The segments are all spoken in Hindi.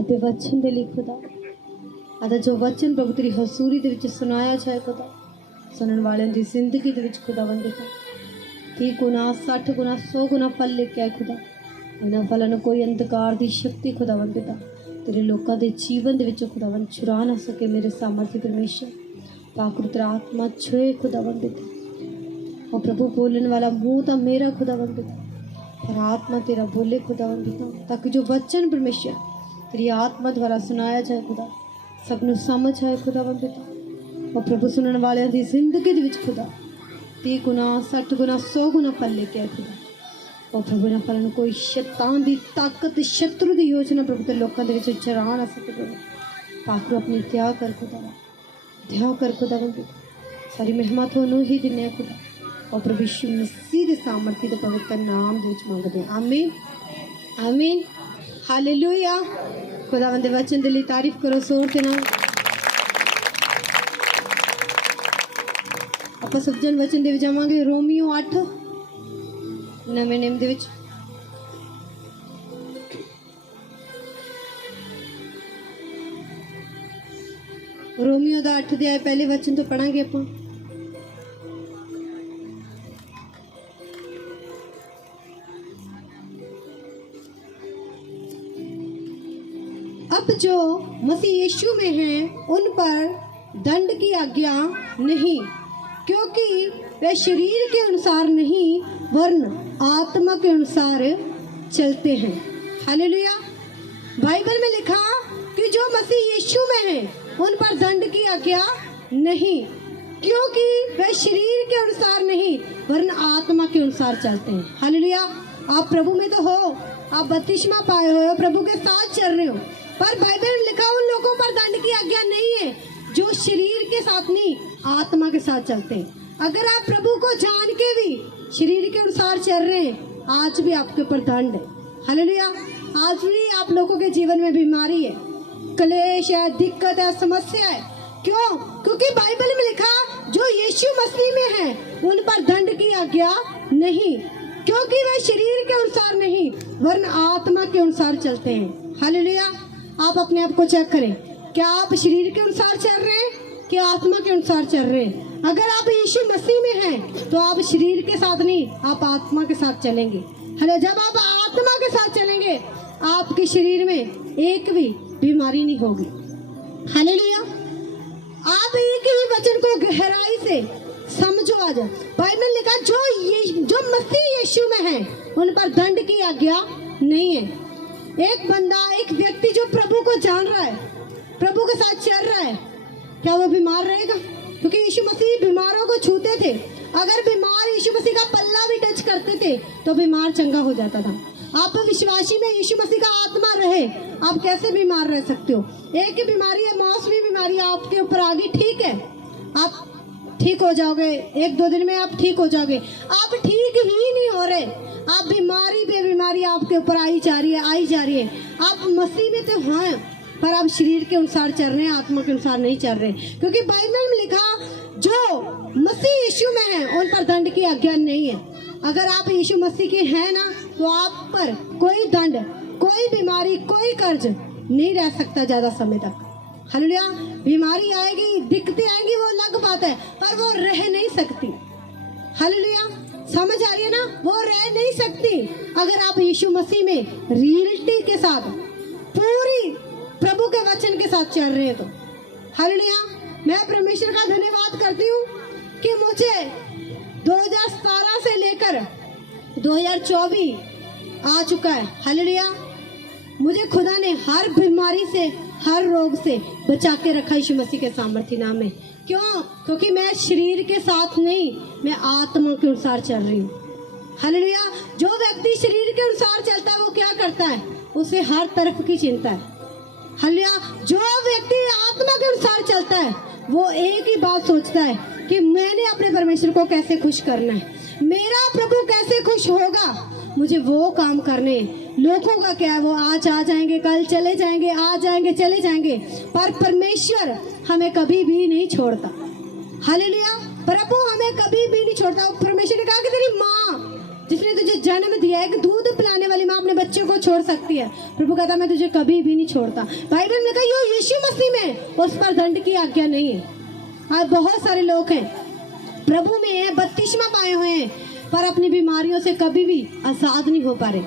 ਅਤੇ ਵਚਨ ਦੇ ਲਈ ਖੁਦਾ ਅਤੇ ਜੋ ਵਚਨ ਪ੍ਰਭੂ ਤੇਰੀ ਹਜ਼ੂਰੀ ਦੇ ਵਿੱਚ ਸੁਣਾਇਆ ਜਾਏ ਖੁਦਾ, ਸੁਣਨ ਵਾਲਿਆਂ ਦੀ ਜ਼ਿੰਦਗੀ ਦੇ ਵਿੱਚ ਖੁਦਾਵੰਦ ਦਾ 30 ਗੁਣਾ 60 ਗੁਣਾ 100 ਗੁਣਾ ਫਲ ਲੈ ਕੇ ਆਏ ਖੁਦਾ। ਇਹਨਾਂ ਫਲਾਂ ਨੂੰ ਕੋਈ ਅੰਧਕਾਰ ਦੀ ਸ਼ਕਤੀ ਖੁਦਾਵੰਦ ਦਾ ਤੇਰੇ ਲੋਕਾਂ ਦੇ ਜੀਵਨ ਦੇ ਵਿੱਚੋਂ ਖੁਦਾਵੰਦ ਚੁਰਾ ਨਾ ਸਕੇ। ਮੇਰੇ ਸਾਮਰਥੀ परमेश्वर पाक आत्मा छुए खुदावंद दा। और प्रभु बोलने वाला मुंह तो मेरा खुदावंद दा, पर आत्मा तेरा बोले खुदावंद दा, ताकि जो वचन परमेश्वर तेरी आत्मा द्वारा सुनाया जाए खुदा सबनों समझ आए खुदावंद दा। और प्रभु सुनने वाले की जिंदगी दे विच खुदा 30 गुना 60 गुना 100 गुना फल लेके आए खुदा। और प्रभु ने फलन कोई शैतान की ताकत शत्रु की योजना प्रभु के लोगों के चरा ना सके। प्रभु पाकू अपनी दया कर खुदा, दया कर खुदावंद, सारी महिमा थोनू ही दिने खुदा। और प्रभु यीशु मसीह के सामर्थी के पवित्र नाम दे मंगते हैं, आमीन आमीन हालेलुया। खुदावंद दे वचन दे लई तारीफ करो जोर दे नाल। आपां सब जन वचन दे विच जावांगे रोमियो 8 नवें नेम दे विच। रोमियो दा 8 अध्याय पहले वचन तो पढ़ांगे आपां। अब जो मसीह यीशु में हैं उन पर दंड की आज्ञा नहीं, क्योंकि वे शरीर के अनुसार नहीं वरन आत्मा के अनुसार चलते हैं। हालेलुया। बाइबल में लिखा कि जो मसीह यीशु में हैं उन पर दंड की आज्ञा नहीं, क्योंकि वे शरीर के अनुसार नहीं वरन आत्मा के अनुसार चलते हैं। हालेलुया। आप प्रभु में तो हो, आप बपतिस्मा पाए हो, प्रभु के साथ चल रहे हो, पर बाइबल में लिखा उन लोगों पर दंड की आज्ञा नहीं है जो शरीर के साथ नहीं आत्मा के साथ चलते हैं। अगर आप प्रभु को जान के भी शरीर के अनुसार चल रहे हैं, आज भी आपके ऊपर दंड है। हालेलुया। आज भी आप लोगों के जीवन में बीमारी है, क्लेश है, दिक्कत है, समस्या है। क्यों? क्योंकि बाइबल में लिखा जो यीशु मसीह में है उन पर दंड की आज्ञा नहीं, क्योंकि वे शरीर के अनुसार नहीं वरन आत्मा के अनुसार चलते हैं। हालेलुया। आप अपने आप को चेक करें, क्या आप शरीर के अनुसार चल रहे हैं कि आत्मा के अनुसार चल रहे हैं? अगर आप यीशु मसीह में हैं तो आप शरीर के साथ नहीं, आप आत्मा के साथ चलेंगे। हेलो, जब आप आत्मा के साथ चलेंगे आपके शरीर में एक भी बीमारी नहीं होगी। हालेलुया। आप एक ही वचन को गहराई से समझो। आज बाइबल में लिखा जो मसीह यीशु में है उन पर दंड की आज्ञा नहीं है। एक बंदा, एक व्यक्ति जो प्रभु को जान रहा है, प्रभु के साथ चल रहा है, क्या वो बीमार रहेगा? क्योंकि यीशु मसीह बीमारों को छूते थे। अगर बीमार यीशु मसीह का पल्ला भी टच करते थे तो बीमार चंगा हो जाता था। आप विश्वासी में यीशु मसीह का आत्मा रहे, आप कैसे बीमार रह सकते हो? एक ही बीमारी है, मौसमी बीमारी आपके ऊपर आ गई, ठीक है, आप ठीक हो जाओगे, 1-2 दिन में आप ठीक हो जाओगे। आप ठीक ही नहीं हो रहे, आप बीमारी पे बीमारी आपके ऊपर आई जा रही है। आप मसीह में तो हैं पर आप शरीर के अनुसार चल रहे हैं, आत्मा के अनुसार नहीं चल रहे। क्योंकि बाइबल में लिखा जो मसीह यीशु में है उन पर दंड की आज्ञा नहीं है। अगर आप यीशु मसीह के हैं ना तो आप पर कोई दंड, कोई बीमारी, कोई कर्ज नहीं रह सकता ज्यादा समय तक। हालेलुया। बीमारी आएगी, दिक्कतें आएंगी, वो अलग बात है, पर वो रह नहीं सकती। हालेलुया। समझ आ रही है ना? वो रह नहीं सकती अगर आप यीशु मसीह में रियलिटी के साथ पूरी प्रभु के वचन के साथ चल रहे हैं तो। हालेलुया। मैं परमेश्वर का धन्यवाद करती हूँ कि मुझे 2017 से लेकर 2024 आ चुका है। हालेलुया। मुझे खुदा ने हर बीमारी से, हर रोग से बचा के रखा यीशु मसीह के सामर्थी नाम में। क्यों? क्योंकि मैं शरीर के साथ नहीं, मैं आत्मा के अनुसार चल रही हूँ। हालेलुया। जो व्यक्ति शरीर के अनुसार चलता है वो क्या करता है? उसे हर तरफ की चिंता है। हालेलुया। जो व्यक्ति आत्मा के अनुसार चलता है वो एक ही बात सोचता है कि मैंने अपने परमेश्वर को कैसे खुश करना है, मेरा प्रभु कैसे खुश होगा, मुझे वो काम करने। लोगों का क्या है, वो आज आ जाएंगे, कल चले जाएंगे, आ जाएंगे, चले जाएंगे, पर परमेश्वर हमें कभी भी नहीं छोड़ता। हालेलुया। प्रभु हमें कभी भी नहीं छोड़ता। परमेश्वर ने कहा कि तेरी माँ जिसने तुझे जन्म दिया, एक दूध पिलाने वाली माँ अपने बच्चे को छोड़ सकती है। प्रभु कहता मैं तुझे कभी भी नहीं छोड़ता। बाइबल में कहा यो यीशु मसीह में, उस पर दंड की आज्ञा नहीं है। आज बहुत सारे लोग हैं प्रभु में है, बपतिस्मा पाए हुए हैं, पर अपनी बीमारियों से कभी भी आजाद नहीं हो पा रहे।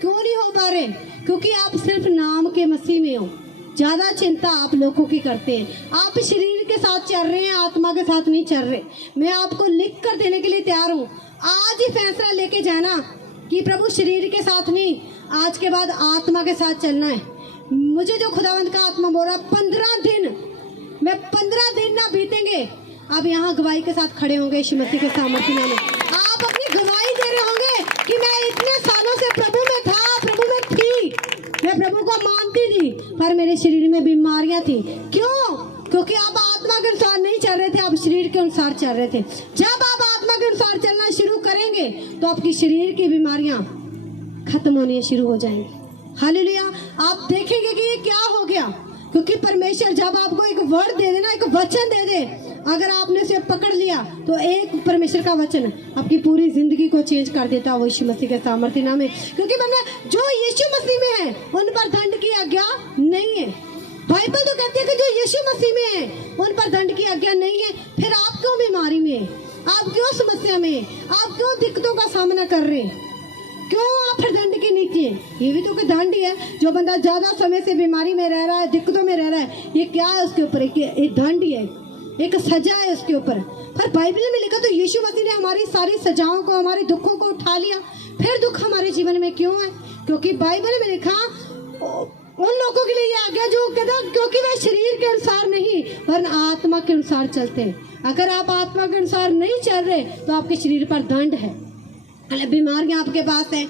क्यों नहीं हो पा रहे? क्योंकि आप सिर्फ नाम के मसीह में हो। ज्यादा चिंता आप लोगों की करते हैं। आप शरीर के साथ चल रहे हैं, आत्मा के साथ नहीं चल रहे। मैं आपको लिख कर देने के लिए तैयार हूँ। आज ही फैसला लेके जाना कि प्रभु शरीर के साथ नहीं, आज के बाद आत्मा के साथ चलना है। मुझे जो खुदावंत का आत्मा बोल रहा, 15 दिन, मैं 15 दिन ना बीतेंगे, आप यहाँ गवाही के साथ खड़े होंगे यीशु मसीह के सामर्थ्य में। आप अपनी गवाही दे रहे होंगे कि मैं इतने सालों से प्रभु में था, प्रभु में थी, मैं प्रभु को मानती थी, पर मेरे शरीर में बीमारियां थी। क्यों? क्योंकि आप आत्मा के अनुसार नहीं चल रहे थे, आप शरीर के अनुसार चल रहे थे। जब आप आत्मा के अनुसार चलना शुरू करेंगे तो आपकी शरीर की बीमारियां खत्म होनी शुरू हो जाएंगी। हालेलुया। आप देखेंगे कि ये क्या हो गया, क्योंकि परमेश्वर जब आपको एक वर्ड दे दे ना, एक वचन दे दे, अगर आपने उसे पकड़ लिया तो एक परमेश्वर का वचन आपकी पूरी जिंदगी को चेंज कर देता है, वो यीशु मसीह के सामर्थ्य नाम है। क्योंकि मैंने जो यीशु मसीह में है उन पर दंड की आज्ञा नहीं है। बाइबल तो कहती है कि जो यीशु मसीह में है उन पर दंड की आज्ञा नहीं है। फिर आप क्यों बीमारी में, आप क्यों समस्या में, आप क्यों दिक्कतों का सामना कर रहे हैं? क्यों आप फिर दंड के नीचे? ये भी तो कोई दंड ही है। जो बंदा ज्यादा समय से बीमारी में रह रहा है, दिक्कतों में रह रहा है, ये क्या है उसके ऊपर? एक दंड ही है, एक सजा है उसके ऊपर। पर बाइबल में लिखा तो यीशु मसीह ने हमारी सारी सजाओं को, हमारे दुखों को उठा लिया। फिर दुख हमारे जीवन में क्यों है? क्योंकि बाइबल में लिखा उन लोगों के लिए ये आज्ञा जो कहता, क्योंकि वे शरीर के अनुसार नहीं वरन आत्मा के अनुसार चलते हैं। अगर आप आत्मा के अनुसार नहीं चल रहे तो आपके शरीर पर दंड है। बीमारियां आपके पास है,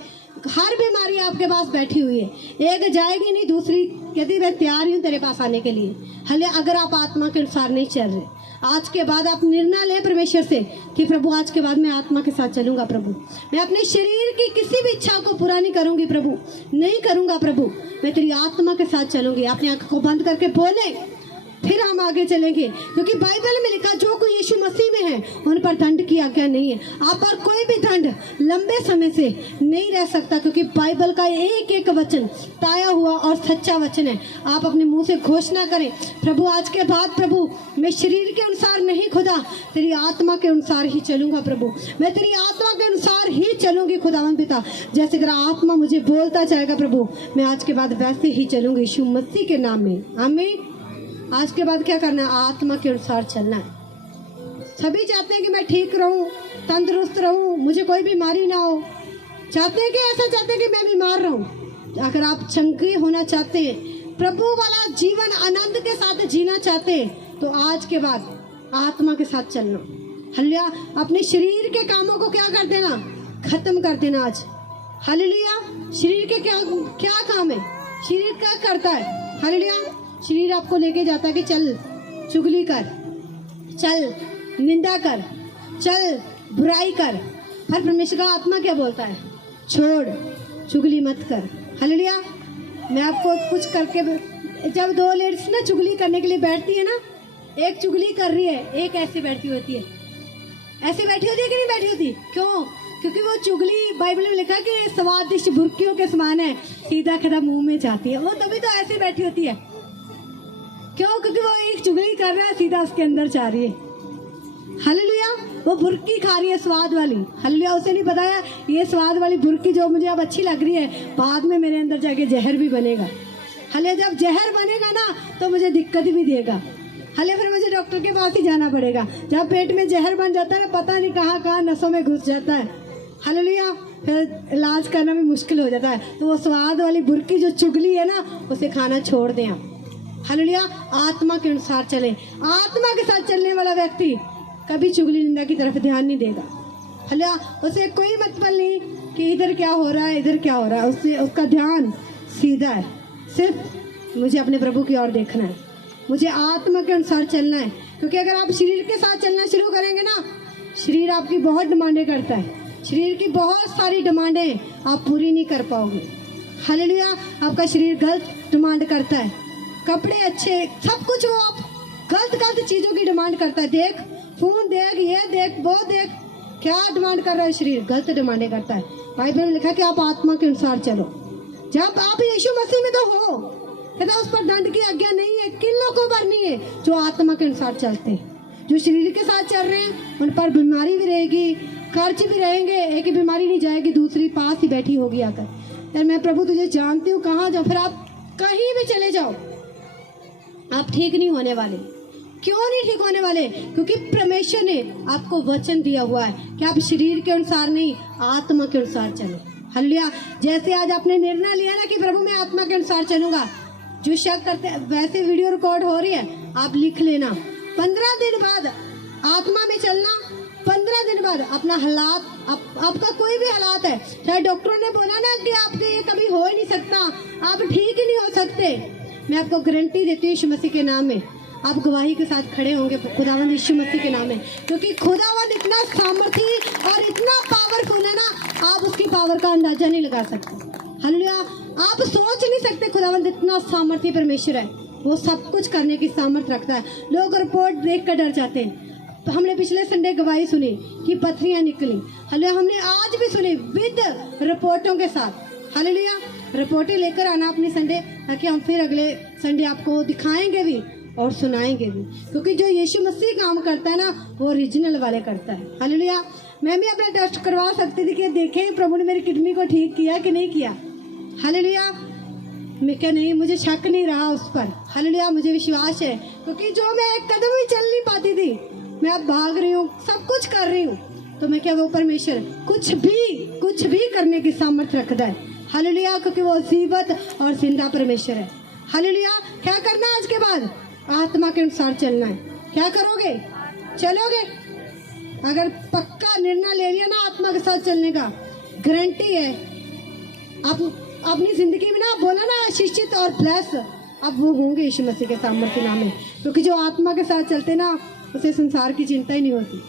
हर बीमारी आपके पास बैठी हुई है, एक जाएगी नहीं, दूसरी कहती मैं तैयार हूँ तेरे पास आने के लिए। हले अगर आप आत्मा के अनुसार नहीं चल रहे, आज के बाद आप निर्णय लें परमेश्वर से कि प्रभु आज के बाद मैं आत्मा के साथ चलूंगा। प्रभु मैं अपने शरीर की किसी भी इच्छा को पूरा नहीं करूंगी, प्रभु नहीं करूंगा, प्रभु मैं तेरी आत्मा के साथ चलूंगी। अपनी आंख को बंद करके बोले, फिर हम आगे चलेंगे। क्योंकि बाइबल में लिखा जो कोई यीशु मसीह में है उन पर दंड की आज्ञा नहीं है। आप पर कोई भी दंड लंबे समय से नहीं रह सकता, क्योंकि बाइबल का एक एक वचन ताया हुआ और सच्चा वचन है। आप अपने मुंह से घोषणा करें, प्रभु आज के बाद प्रभु मैं शरीर के अनुसार नहीं खुदा, तेरी आत्मा के अनुसार ही चलूंगा। प्रभु मैं तेरी आत्मा के अनुसार ही चलूंगी। खुदावंद पिता जैसे तेरा आत्मा मुझे बोलता जाएगा प्रभु, मैं आज के बाद वैसे ही चलूंगी यीशु मसीह के नाम में, आमीन। आज के बाद क्या करना है? आत्मा के अनुसार चलना है। सभी चाहते हैं कि मैं ठीक रहूं, तंदुरुस्त रहूं, मुझे कोई बीमारी ना हो। चाहते हैं कि ऐसा चाहते हैं कि मैं बीमार रहूं। अगर आप चंगी होना चाहते हैं, प्रभु वाला जीवन आनंद के साथ जीना चाहते हैं, तो आज के बाद आत्मा के साथ चलना। हालेलुया। अपने शरीर के कामों को क्या कर देना? खत्म कर देना आज। हालेलुया। शरीर के क्या काम है? शरीर क्या करता है? हालेलुया। शरीर आपको लेके जाता है कि चल चुगली कर, चल निंदा कर, चल बुराई कर। हर परमेश्वर का आत्मा क्या बोलता है? छोड़, चुगली मत कर। हालेलुया। मैं आपको कुछ करके, जब दो लेडीज ना चुगली करने के लिए बैठती है ना, एक चुगली कर रही है, एक ऐसे बैठी होती है। ऐसे बैठी होती है कि नहीं बैठी होती? क्यों? क्योंकि वो चुगली बाइबल में लिखा कि स्वादिष्ट बुर्कियों के समान है, सीधा खड़ा मुंह में जाती है। वो तभी तो ऐसे बैठी होती है। क्यों? क्योंकि वो एक चुगली कर रहा है, सीधा उसके अंदर जा रही है। हालेलुया। वो बुर्की खा रही है स्वाद वाली। हालेलुया। उसे नहीं बताया ये स्वाद वाली बुर्की जो मुझे अब अच्छी लग रही है, बाद में मेरे अंदर जाके जहर भी बनेगा। हाले जब जहर बनेगा ना तो मुझे दिक्कत भी देगा। हाले फिर मुझे डॉक्टर के पास ही जाना पड़ेगा। जब पेट में जहर बन जाता है, पता नहीं कहाँ कहाँ नसों में घुस जाता है। हालेलुया। फिर इलाज करना भी मुश्किल हो जाता है। तो वो स्वाद वाली बुर्की जो चुगली है ना, उसे खाना छोड़ दें आप। हालेलुया। आत्मा के अनुसार चले। आत्मा के साथ चलने वाला व्यक्ति कभी चुगली निंदा की तरफ ध्यान नहीं देगा। हालेलुया। उसे कोई मतलब नहीं कि इधर क्या हो रहा है, इधर क्या हो रहा है। उससे उसका ध्यान सीधा है, सिर्फ मुझे अपने प्रभु की ओर देखना है, मुझे आत्मा के अनुसार चलना है। क्योंकि अगर आप शरीर के साथ चलना शुरू करेंगे ना, शरीर आपकी बहुत डिमांडें करता है। शरीर की बहुत सारी डिमांडें आप पूरी नहीं कर पाओगे। हालेलुया। आपका शरीर गलत डिमांड करता है, कपड़े अच्छे, सब कुछ वो आप गलत चीजों की डिमांड करता है। देख फोन देख, ये देख, वो देख, क्या डिमांड कर रहा है शरीर? गलत डिमांडें करता है। बाइबल में लिखा कि आप आत्मा के अनुसार चलो। जब आप यीशु मसीह में तो हो, कहता उस पर दंड की आज्ञा नहीं है। किन लोगों पर नहीं है? जो आत्मा के अनुसार चलते हैं। जो शरीर के साथ चल रहे हैं उन पर बीमारी भी रहेगी, खर्च भी रहेंगे। एक ही बीमारी नहीं जाएगी, दूसरी पास ही बैठी होगी आकर, यार मैं प्रभु तुझे जानती हूँ, कहाँ जाऊँ? फिर आप कहीं भी चले जाओ, आप ठीक नहीं होने वाले। क्यों नहीं ठीक होने वाले? क्योंकि परमेश्वर ने आपको वचन दिया हुआ है कि आप शरीर के अनुसार नहीं, आत्मा के अनुसार चलो। हालेलुया। जैसे आज आपने निर्णय लिया ना कि प्रभु मैं आत्मा के अनुसार चलूंगा, जो शक करते, वैसे वीडियो रिकॉर्ड हो रही है, आप लिख लेना। 15 दिन बाद आत्मा में चलना, 15 दिन बाद अपना हालात, आपका कोई भी हालात है, चाहे डॉक्टरों ने बोला ना कि आपके ये कभी हो ही नहीं सकता, आप ठीक ही नहीं हो सकते, मैं आपको गारंटी देती हूँ यीशु मसीह के नाम में आप गवाही के साथ खड़े होंगे खुदावंद यीशु मसीह के नाम में। क्योंकि खुदावंद इतना सामर्थी और इतना पावरफुल है ना, आप उसकी पावर का अंदाजा नहीं लगा सकते। हालेलुया। आप सोच नहीं सकते, खुदावंद इतना सामर्थी परमेश्वर है, वो सब कुछ करने की सामर्थ रखता है। लोग रिपोर्ट देख कर डर जाते हैं। तो हमने पिछले संडे गवाही सुनी कि पथरियां निकली। हालेलुया। हमने आज भी सुनी विद रिपोर्टों के साथ। हालेलुया। रिपोर्टें लेकर आना अपनी संडे, ताकि हम फिर अगले संडे आपको दिखाएंगे भी और सुनाएंगे भी। क्योंकि जो यीशु मसीह काम करता है ना, वो ओरिजिनल वाले करता है। हालेलुया। मैं भी अपना टेस्ट करवा सकती थी कि देखें प्रभु ने मेरी किडनी को ठीक किया कि नहीं किया। हालेलुया। मैं क्या नहीं, मुझे शक नहीं रहा उस पर। हालेलुया। मुझे विश्वास है, क्योंकि जो मैं एक कदम भी चल नहीं पाती थी, मैं अब भाग रही हूँ, सब कुछ कर रही हूँ, तो मैं क्या, वो परमेश्वर कुछ भी करने की सामर्थ्य रखता है। हालेलुया। क्योंकि वो जीवत और जिंदा परमेश्वर है। हालेलुया। क्या करना आज के बाद? आत्मा के अनुसार चलना है। क्या करोगे? चलोगे? अगर पक्का निर्णय ले लिया ना आत्मा के साथ चलने का, गारंटी है आप अपनी जिंदगी में ना, बोला ना शिक्षित और प्लस, अब वो होंगे यीशु मसीह के सामर्थ्य नाम में। क्योंकि जो आत्मा के साथ चलते ना, उसे संसार की चिंता ही नहीं होती।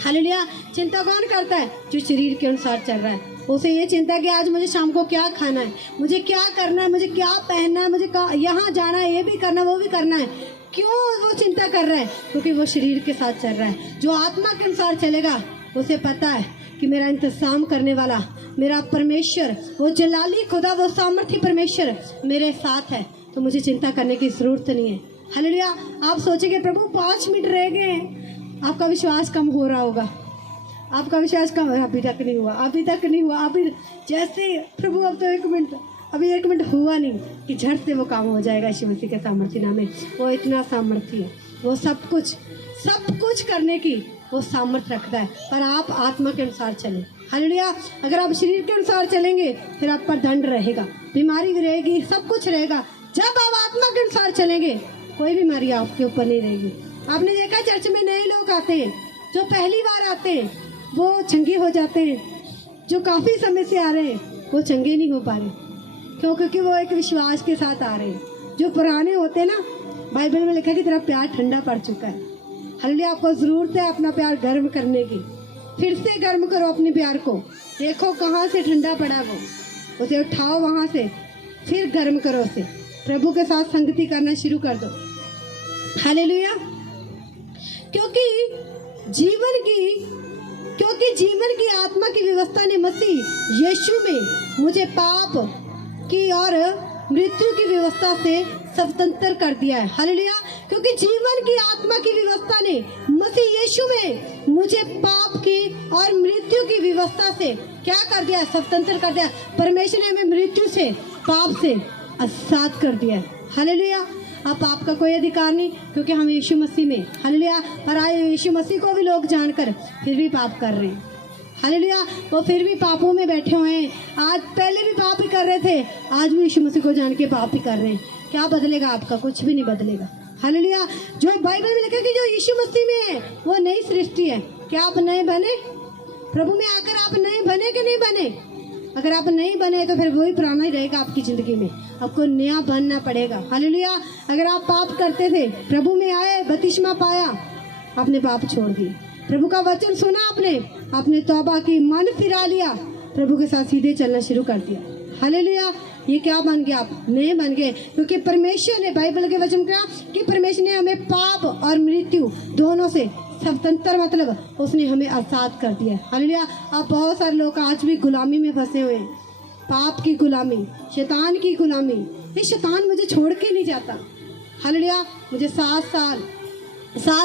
हालेलुया। चिंता कौन करता है? जो शरीर के अनुसार चल रहा है। उसे ये चिंता कि आज मुझे शाम को क्या खाना है, मुझे क्या करना है, मुझे क्या पहनना है, मुझे यहाँ जाना है, ये भी करना है, वो भी करना है। क्यों वो चिंता कर रहा है? क्योंकि वो शरीर के साथ चल रहा है। जो आत्मा के अनुसार चलेगा, उसे पता है कि मेरा इंतजाम करने वाला मेरा परमेश्वर, वो जलाली खुदा, वो सामर्थ्य परमेश्वर मेरे साथ है, तो मुझे चिंता करने की जरूरत नहीं है। हालेलुया। आप सोचेंगे प्रभु 5 मिनट रह गए हैं, आपका विश्वास कम हो रहा होगा। आपका विश्वास कम, अभी तक नहीं हुआ, अभी तक नहीं हुआ, अभी जैसे प्रभु अब तो 1 मिनट, अभी 1 मिनट हुआ नहीं कि झट से वो काम हो जाएगा। यीशु मसीह के सामर्थ्य नाम में वो इतना सामर्थ्य है, वो सब कुछ करने की वो सामर्थ्य रखता है। पर आप आत्मा के अनुसार चलें। हालेलुया। अगर आप शरीर के अनुसार चलेंगे, फिर आप पर दंड रहेगा, बीमारी भी रहेगी, सब कुछ रहेगा। जब आप आत्मा के अनुसार चलेंगे, कोई बीमारी आपके ऊपर नहीं रहेगी। आपने देखा चर्च में नए लोग आते हैं, जो पहली बार आते हैं वो चंगे हो जाते हैं। जो काफ़ी समय से आ रहे हैं वो चंगे नहीं हो पा रहे। क्यों? क्योंकि वो एक विश्वास के साथ आ रहे हैं। जो पुराने होते हैं ना, बाइबल में लिखा है कि तेरा प्यार ठंडा पड़ चुका है। हालेलुया। आपको ज़रूरत है अपना प्यार गर्म करने की। फिर से गर्म करो अपने प्यार को। देखो कहाँ से ठंडा पड़ा, वो उसे उठाओ वहाँ से, फिर गर्म करो उसे। प्रभु के साथ संगति करना शुरू कर दो। हालेलुया। क्योंकि जीवन की आत्मा की व्यवस्था ने मसीह यीशु में मुझे पाप की और मृत्यु की व्यवस्था से स्वतंत्र कर दिया है। हालेलुया। क्योंकि जीवन की आत्मा की व्यवस्था ने मसीह यीशु में मुझे पाप की और मृत्यु की व्यवस्था से क्या कर दिया? स्वतंत्र कर दिया। परमेश्वर ने हमें मृत्यु से, पाप से आजाद कर दिया है। हालेलुया। अब पाप का कोई अधिकार नहीं, क्योंकि हम यीशु मसीह में। हालेलुया। पर आए यीशु मसीह को भी लोग जानकर फिर भी पाप कर रहे हैं। हालेलुया। वो फिर भी पापों में बैठे हुए हैं। आज पहले भी पाप ही कर रहे थे, आज भी यीशु मसीह को जान के पाप ही कर रहे हैं। क्या बदलेगा आपका? कुछ भी नहीं बदलेगा। हालेलुया। जो बाइबल में लिखा है कि जो यीशु मसीह में है वो नई सृष्टि है। क्या आप नए बने? प्रभु में आकर आप नए बने कि नहीं बने? अगर आप नहीं बने तो फिर वही पुराना ही रहेगा आपकी जिंदगी में। आपको नया बनना पड़ेगा। हालेलुया। अगर आप पाप करते थे, प्रभु में आए, बपतिस्मा पाया, आपने पाप छोड़ दिए, प्रभु का वचन सुना, आपने तौबा की, मन फिरा लिया, प्रभु के साथ सीधे चलना शुरू कर दिया। हालेलुया। ये क्या बन गया? आप नए बन गए। क्योंकि परमेश्वर ने, बाइबल के वचन कहा कि परमेश्वर ने हमें पाप और मृत्यु दोनों से स्वतंत्र मतलब उसने हमें आज़ाद कर दिया। हालेलुया। अब बहुत सारे लोग आज भी गुलामी में फंसे हुए हैं, पाप की गुलामी, शैतान की गुलामी। ये शैतान मुझे छोड़ के नहीं जाता। हालेलुया। मुझे 7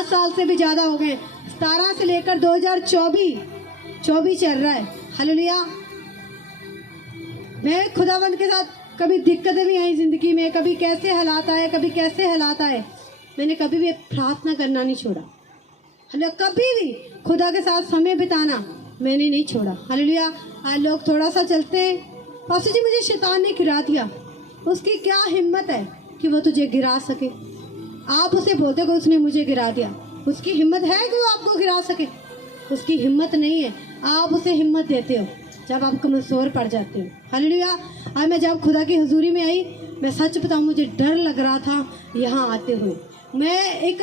साल से भी ज़्यादा हो गए, 17 से लेकर 2024 चल रहा है। हालेलुया। मैं खुदावंद के साथ कभी दिक्कतें भी आई ज़िंदगी में, कभी कैसे हालात आए, कभी कैसे हालात आए, मैंने कभी भी प्रार्थना करना नहीं छोड़ा। हालेलुया। कभी भी खुदा के साथ समय बिताना मैंने नहीं छोड़ा। हालेलुया। आज लोग थोड़ा सा चलते हैं, पास्टर जी मुझे शैतान ने गिरा दिया। उसकी क्या हिम्मत है कि वो तुझे गिरा सके? आप उसे बोलते हो कि उसने मुझे गिरा दिया, उसकी हिम्मत है कि वो आपको गिरा सके? उसकी हिम्मत नहीं है। आप उसे हिम्मत देते हो जब आप कमज़ोर पड़ जाते हो। हालेलुया। आज मैं जब खुदा की हुजूरी में आई, मैं सच बताऊं मुझे डर लग रहा था यहाँ आते हुए। मैं एक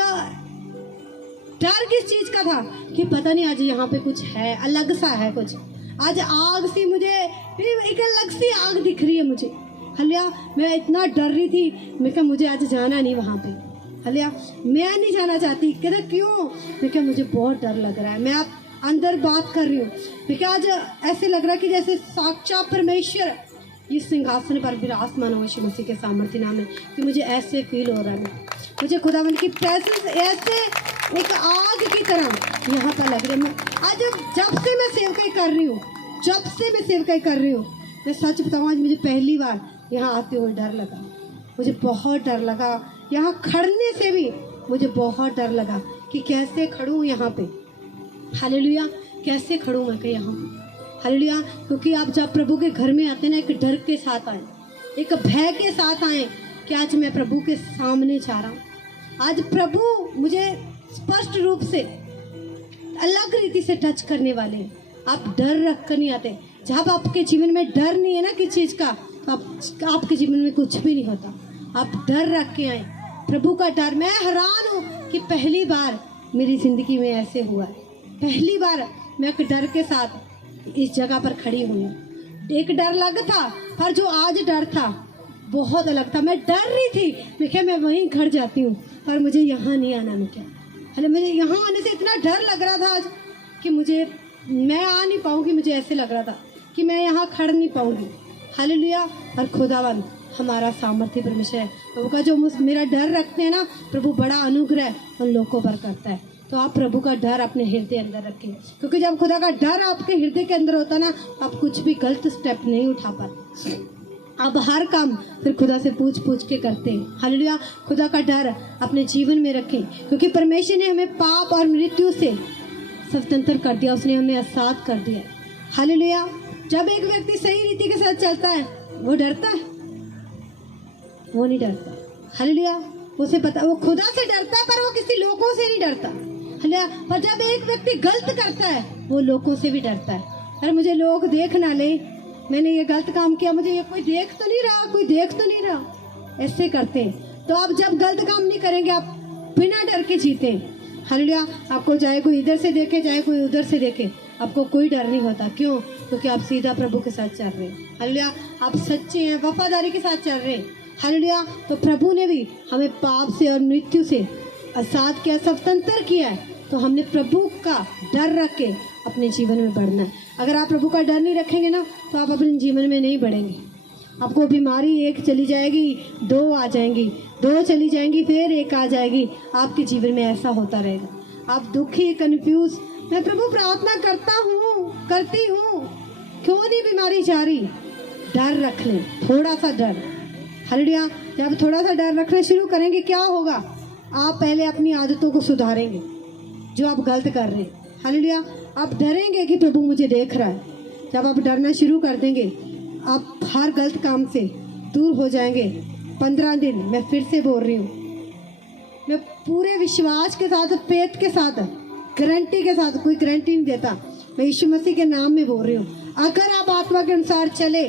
डर किस चीज़ का था कि पता नहीं आज यहाँ पे कुछ है, अलग सा है कुछ। आज आग सी, मुझे एक अलग सी आग दिख रही है मुझे। हालेलुया। मैं इतना डर रही थी, मैं कहा मुझे आज जाना नहीं वहाँ पे। हालेलुया। मैं नहीं जाना चाहती। कहते क्यों? मैं कहा मुझे बहुत डर लग रहा है। मैं आप अंदर बात कर रही हूँ, मैं आज ऐसे लग रहा है कि जैसे साक्षात परमेश्वर इस सिंहासन पर विराजमान हो यीशु मसीह के सामर्थ्य नाम में, कि मुझे ऐसे फील हो रहा है। मुझे खुदावंद की प्रेजेंस ऐसे एक आग की तरह यहाँ पर लग रही है। आज जब से मैं सेवकाई कर रही हूँ, मैं सच बताऊँ आज मुझे पहली बार यहाँ आते हुए डर लगा। मुझे बहुत डर लगा। यहाँ खड़ने से भी मुझे बहुत डर लगा कि कैसे खड़ूँ यहाँ पे। हालेलुया। कैसे खड़ूँ मैं यहाँ पे? हालेलुया। क्योंकि आप जब प्रभु के घर में आते ना, एक डर के साथ आए, एक भय के साथ आए कि आज मैं प्रभु के सामने जा रहा हूँ। आज प्रभु मुझे स्पष्ट रूप से अलग रीति से टच करने वाले हैं। आप डर रख कर नहीं आते। जब आपके जीवन में डर नहीं है ना किसी चीज़ का, तो आपके जीवन में कुछ भी नहीं होता। आप डर रख के आए, प्रभु का डर। मैं हैरान हूँ कि पहली बार मेरी ज़िंदगी में ऐसे हुआ है। पहली बार मैं एक डर के साथ इस जगह पर खड़ी हुई हूँ। एक डर लग था, पर जो आज डर था बहुत अलग था। मैं डर रही थी, मैं क्या मैं वहीं खड़ जाती हूँ, पर मुझे यहाँ नहीं आना। मैं क्या अरे मुझे यहाँ आने से इतना डर लग रहा था आज कि मैं आ नहीं पाऊँगी। मुझे ऐसे लग रहा था कि मैं यहाँ खड़ नहीं पाऊँगी। हालेलुया। और खुदावन हमारा सामर्थ्य परमेश्वर है। प्रभु का जो मेरा डर रखते हैं ना, प्रभु बड़ा अनुग्रह उन लोगों पर करता है। तो आप प्रभु का डर अपने हृदय अंदर रखें, क्योंकि जब खुदा का डर आपके हृदय के अंदर होता है ना, आप कुछ भी गलत स्टेप नहीं उठा पाते। आप हर काम फिर खुदा से पूछ के करते हैं। हालेलुया। खुदा का डर अपने जीवन में रखें, क्योंकि परमेश्वर ने हमें पाप और मृत्यु से स्वतंत्र कर दिया। उसने हमें आज़ाद कर दिया। हालेलुया। जब एक व्यक्ति सही रीति के साथ चलता है, वो डरता है? वो नहीं डरता। हालेलुया। उसे पता, वो खुदा से डरता है, पर वो किसी लोगों से नहीं डरता। हालेलुया। पर जब एक व्यक्ति गलत करता है, वो लोगों से भी डरता है। अरे मुझे लोग देख ना ले, मैंने ये गलत काम किया, मुझे ये कोई देख तो नहीं रहा, ऐसे करते हैं। तो आप जब गलत काम नहीं करेंगे, आप बिना डर के जीते हैं। हालेलुया। आपको चाहे कोई इधर से देखे, चाहे कोई उधर से देखे, आपको कोई डर नहीं होता। क्यों? क्योंकि आप सीधा प्रभु के साथ चल रहे हैं। हालेलुया। आप सच्चे हैं, वफादारी के साथ चल रहे हैं। हालेलुया। तो प्रभु ने भी हमें पाप से और मृत्यु से आज़ाद किया, स्वतंत्र किया है। तो हमने प्रभु का डर रख के अपने जीवन में बढ़ना है। अगर आप प्रभु का डर नहीं रखेंगे ना, तो आप अपने जीवन में नहीं बढ़ेंगे। आपको बीमारी एक चली जाएगी, 2 आ जाएंगी, 2 चली जाएंगी, फिर 1 आ जाएगी। आपके जीवन में ऐसा होता रहेगा। आप दुखी, कन्फ्यूज। मैं प्रभु प्रार्थना करती हूँ, क्यों नहीं बीमारी जा रही? डर रख लें, थोड़ा सा डर। हालेलुया। जब थोड़ा सा डर रखना शुरू करेंगे, क्या होगा? आप पहले अपनी आदतों को सुधारेंगे जो आप गलत कर रहे हैं। हालेलुया। आप डरेंगे कि प्रभु मुझे देख रहा है। जब आप डरना शुरू कर देंगे, आप हर गलत काम से दूर हो जाएंगे। 15 दिन, मैं फिर से बोल रही हूँ, मैं पूरे विश्वास के साथ, पेट के साथ, गारंटी के साथ, कोई गारंटी नहीं देता, मैं यीशु मसीह के नाम में बोल रही हूँ। अगर आप आत्मा के अनुसार चले,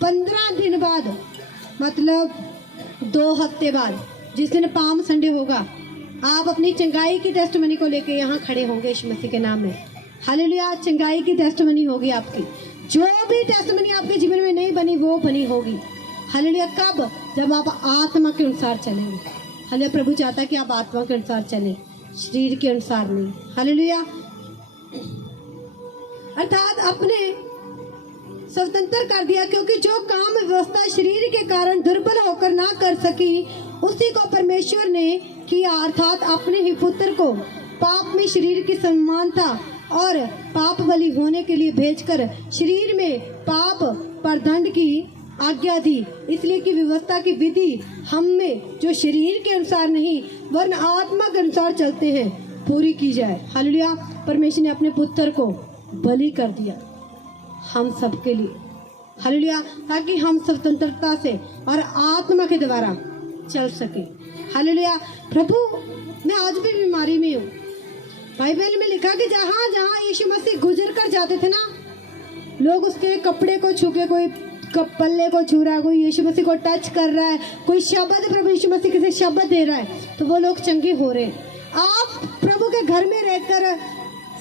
15 दिन बाद, मतलब 2 हफ्ते बाद, जिस दिन पाम संडे होगा, आप अपनी चंगाई की टेस्टमनी को लेके यहाँ खड़े होंगे यीशु मसीह के नाम में। हालेलुया। चंगाई की टेस्टमनी होगी आपकी। जो भी टेस्टमनी आपके जीवन में नहीं बनी, वो बनी होगी। हालेलुया। कब? जब आप आत्मा के अनुसार चलेंगे। हालेलुया। प्रभु चाहता है कि आप आत्मा के अनुसार चलें। शरीर के अनुसार नहीं। हालेलुया। अर्थात अपने स्वतंत्र कर दिया, क्योंकि जो काम व्यवस्था शरीर के कारण दुर्बल होकर ना कर सकी उसी को परमेश्वर ने किया, अर्थात अपने ही पुत्र को पाप में शरीर की समानता और पाप बलि होने के लिए भेजकर शरीर में पाप पर दंड की आज्ञा दी, इसलिए कि व्यवस्था की विधि हम में जो शरीर के अनुसार नहीं वरन आत्मा के अनुसार चलते हैं पूरी की जाए। हालेलुया। परमेश्वर ने अपने पुत्र को बलि कर दिया हम सबके लिए। हालेलुया। ताकि हम स्वतंत्रता से और आत्मा के द्वारा चल सके। हालेलुया। प्रभु, मैं आज भी बीमारी में हूँ। बाइबल में लिखा कि जहाँ जहाँ यीशु मसीह गुजर कर जाते थे ना, लोग उसके कपड़े को छू के, कोई पल्ले को छू रहा है, कोई यीशु मसीह को टच कर रहा है, कोई शब्द प्रभु यीशु मसीह किसी शब्द दे रहा है, तो वो लोग चंगे हो रहे हैं। आप प्रभु के घर में रहकर,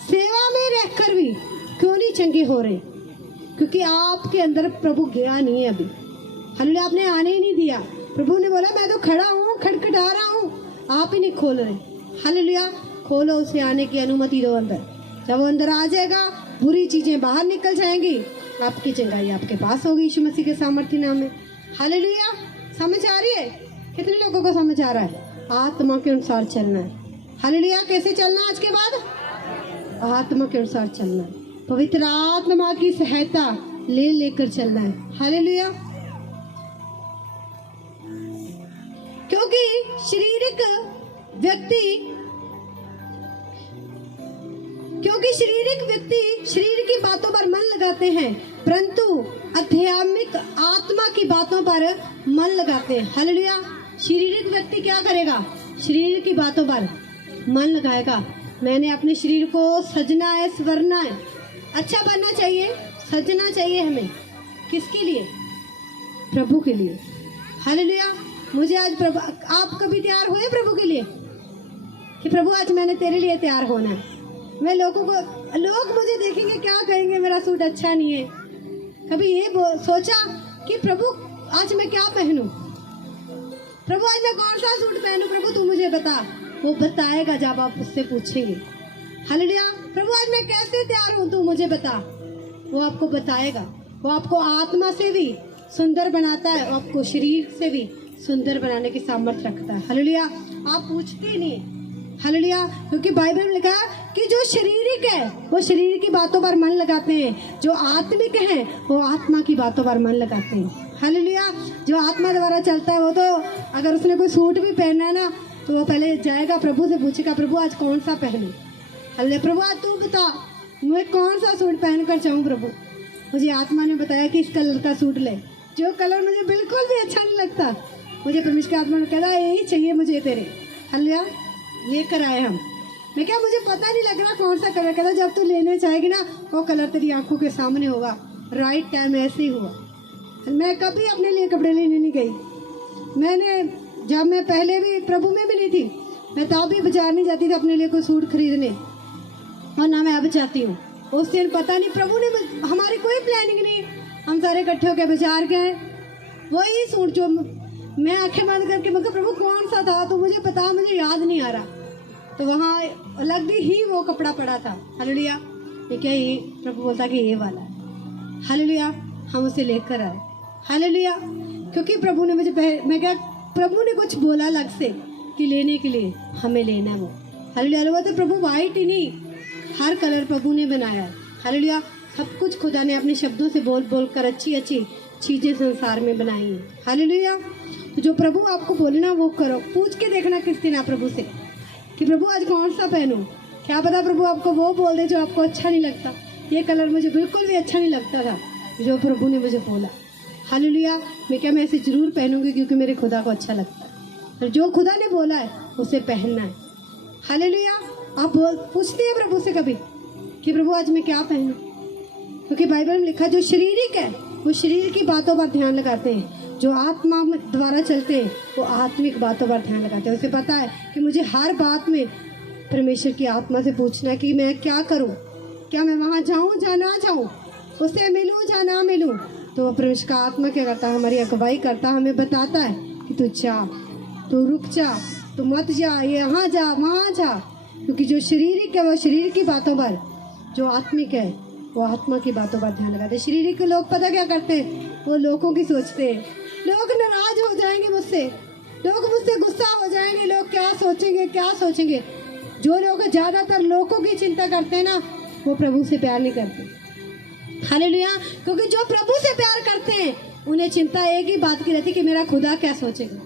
सेवा में रहकर भी क्यों नहीं चंगे हो रहे? क्योंकि आपके अंदर प्रभु गया नहीं है अभी। हालेलुया। आपने आने ही नहीं दिया। प्रभु ने बोला मैं तो खड़ा हूँ, खटखटा रहा हूँ, आप ही नहीं खोल रहे। हालेलुया। खोलो, उसे आने की अनुमति दो अंदर। जब वो अंदर आ जाएगा, बुरी चीजें बाहर निकल जाएंगी, आपकी चंगाई आपके पास होगी यीशु मसीह के सामर्थ्य नाम में। हालेलुया। समझ आ रही है? कितने लोगों को समझ आ रहा है? आत्मा के अनुसार चलना है। हालेलुया। कैसे चलना? आज के बाद आत्मा के अनुसार चलना है। पवित्र आत्मा की सहायता लेकर चलना है। हालेलुया। क्योंकि शारीरिक व्यक्ति शरीर की बातों पर मन लगाते हैं, परंतु आध्यात्मिक आत्मा की बातों पर मन लगाते हैं। हालेलुया। शारीरिक व्यक्ति क्या करेगा? शरीर की बातों पर मन लगाएगा। मैंने अपने शरीर को सजना है, संवरना है, अच्छा बनना चाहिए, सजना चाहिए हमें। किसके लिए? प्रभु के लिए। हालेलुया। मुझे आज प्रभु, आप कभी तैयार हुए प्रभु के लिए कि प्रभु आज मैंने तेरे लिए तैयार होना है? मैं लोग मुझे देखेंगे, क्या कहेंगे मेरा सूट अच्छा नहीं है? कभी ये सोचा कि प्रभु आज मैं क्या पहनूं? प्रभु आज मैं कौन सा सूट पहनूं? प्रभु तू मुझे बता। वो बताएगा जब आप उससे पूछेंगे। हालेलुया। प्रभु आज मैं कैसे तैयार हूँ, तू मुझे बता। वो आपको बताएगा। वो आपको आत्मा से भी सुंदर बनाता है, आपको शरीर से भी सुंदर बनाने की सामर्थ्य रखता है। हालेलुया। आप पूछते नहीं। हालेलुया। क्योंकि बाइबल में लिखा है कि जो शारीरिक है वो शरीर की बातों पर मन लगाते हैं, जो आत्मिक है वो आत्मा की बातों पर मन लगाते हैं। हालेलुया। जो आत्मा द्वारा चलता है वो तो, अगर उसने कोई सूट भी पहनना है ना, तो वो पहले जाएगा प्रभु से पूछेगा, प्रभु आज कौन सा पहनूं? हालेलुया। प्रभु आज तू बता, मैं कौन सा सूट पहन कर जाऊँ? प्रभु मुझे आत्मा ने बताया कि इस कलर का सूट ले, जो कलर मुझे बिल्कुल भी अच्छा नहीं लगता, मुझे परमेश्वर की आत्मा ने कहा यही चाहिए मुझे तेरे। हालेलुया। लेकर आए हम। मैं क्या, मुझे पता नहीं लग रहा कौन सा कलर। कहता जब तू लेने चाहेगी ना, वो कलर तेरी आंखों के सामने होगा। राइट टाइम ऐसे ही हुआ। मैं कभी अपने लिए कपड़े लेने नहीं गई। जब मैं पहले भी प्रभु में भी नहीं थी, मैं तब भी बाजार नहीं जाती थी अपने लिए कोई सूट खरीदने, और ना मैं अब जाती हूँ। उस दिन पता नहीं प्रभु ने, हमारी कोई प्लानिंग नहीं, हम सारे इकट्ठे होकर बाजार गए, वही सूट जो मैं आंखें बंद करके, मगर प्रभु कौन सा था तो मुझे पता, मुझे याद नहीं आ रहा, तो वहाँ अलग ही वो कपड़ा पड़ा था। हालेलुया। ये क्या, ये प्रभु बोलता कि ये वाला है। हालेलुया। हम उसे लेकर आए। हालेलुया। क्योंकि प्रभु ने मुझे मैं क्या, प्रभु ने कुछ बोला अलग से कि लेने के लिए हमें लेना वो। हालेलुया। तो प्रभु वाइट ही नहीं, हर कलर प्रभु ने बनाया है। हालेलुया। सब कुछ खुदा ने अपने शब्दों से बोल बोल कर अच्छी अच्छी चीजें संसार में बनाई हैं। हालेलुया। तो जो प्रभु आपको बोलना वो करो। पूछ के देखना किस दिन आप प्रभु से कि प्रभु आज कौन सा पहनूं। क्या पता प्रभु आपको वो बोल दे जो आपको अच्छा नहीं लगता। ये कलर मुझे बिल्कुल भी अच्छा नहीं लगता था, जो प्रभु ने मुझे बोला। हालेलुया। मैं इसे जरूर पहनूंगी क्योंकि मेरे खुदा को अच्छा लगता है, और जो खुदा ने बोला है उसे पहनना है। हालेलुया। आप पूछते हैं प्रभु से कभी कि प्रभु आज मैं क्या पहनूं? क्योंकि बाइबल में लिखा जो शारीरिक है वो शरीर की बातों पर ध्यान लगाते हैं, जो आत्मा द्वारा चलते हैं वो आत्मिक बातों पर ध्यान लगाते हैं। उसे पता है कि मुझे हर बात में परमेश्वर की आत्मा से पूछना कि मैं क्या करूं, क्या मैं वहां जाऊं या ना जाऊं, उससे मिलूं या ना मिलूं। तो परमेश्वर का आत्मा क्या करता है, हमारी अगुवाई करता है, हमें बताता है कि तू जा, तू रुक जा, तू मत जा, यहाँ जा, वहाँ जा, क्योंकि जो शारीरिक है वो शरीर की बातों पर, जो आत्मिक है वो आत्मा की बातों पर ध्यान लगाते हैं। शारीरिक के लोग पता क्या करते हैं, वो लोगों की सोचते हैं, लोग नाराज हो जाएंगे मुझसे, लोग मुझसे गुस्सा हो जाएंगे, लोग क्या सोचेंगे क्या सोचेंगे। जो लोग ज़्यादातर लोगों की चिंता करते हैं ना, वो प्रभु से प्यार नहीं करते। हालेलुया। क्योंकि जो प्रभु से प्यार करते हैं उन्हें चिंता एक ही बात की रहती है कि मेरा खुदा क्या सोचेगा।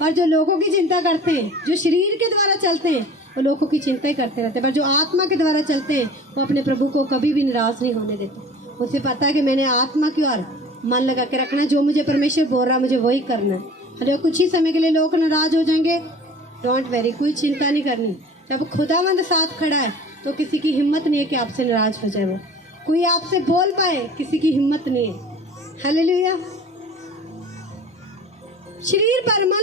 और जो लोगों की चिंता करते हैं, जो शरीर के द्वारा चलते हैं, वो लोगों की चिंता ही करते रहते हैं। पर जो आत्मा के द्वारा चलते हैं वो अपने प्रभु को कभी भी निराश नहीं होने देते। उसे पता है कि मैंने आत्मा की ओर मन लगा के रखना है, जो मुझे परमेश्वर बोल रहा है मुझे वही करना है। अरे कुछ ही समय के लिए लोग नाराज हो जाएंगे, डोंट वेरी, कोई चिंता नहीं करनी। जब खुदावंद साथ खड़ा है तो किसी की हिम्मत नहीं है कि आपसे नाराज हो जाए। वो कोई आपसे बोल पाए, किसी की हिम्मत नहीं है। हालेलुया। शरीर पर मन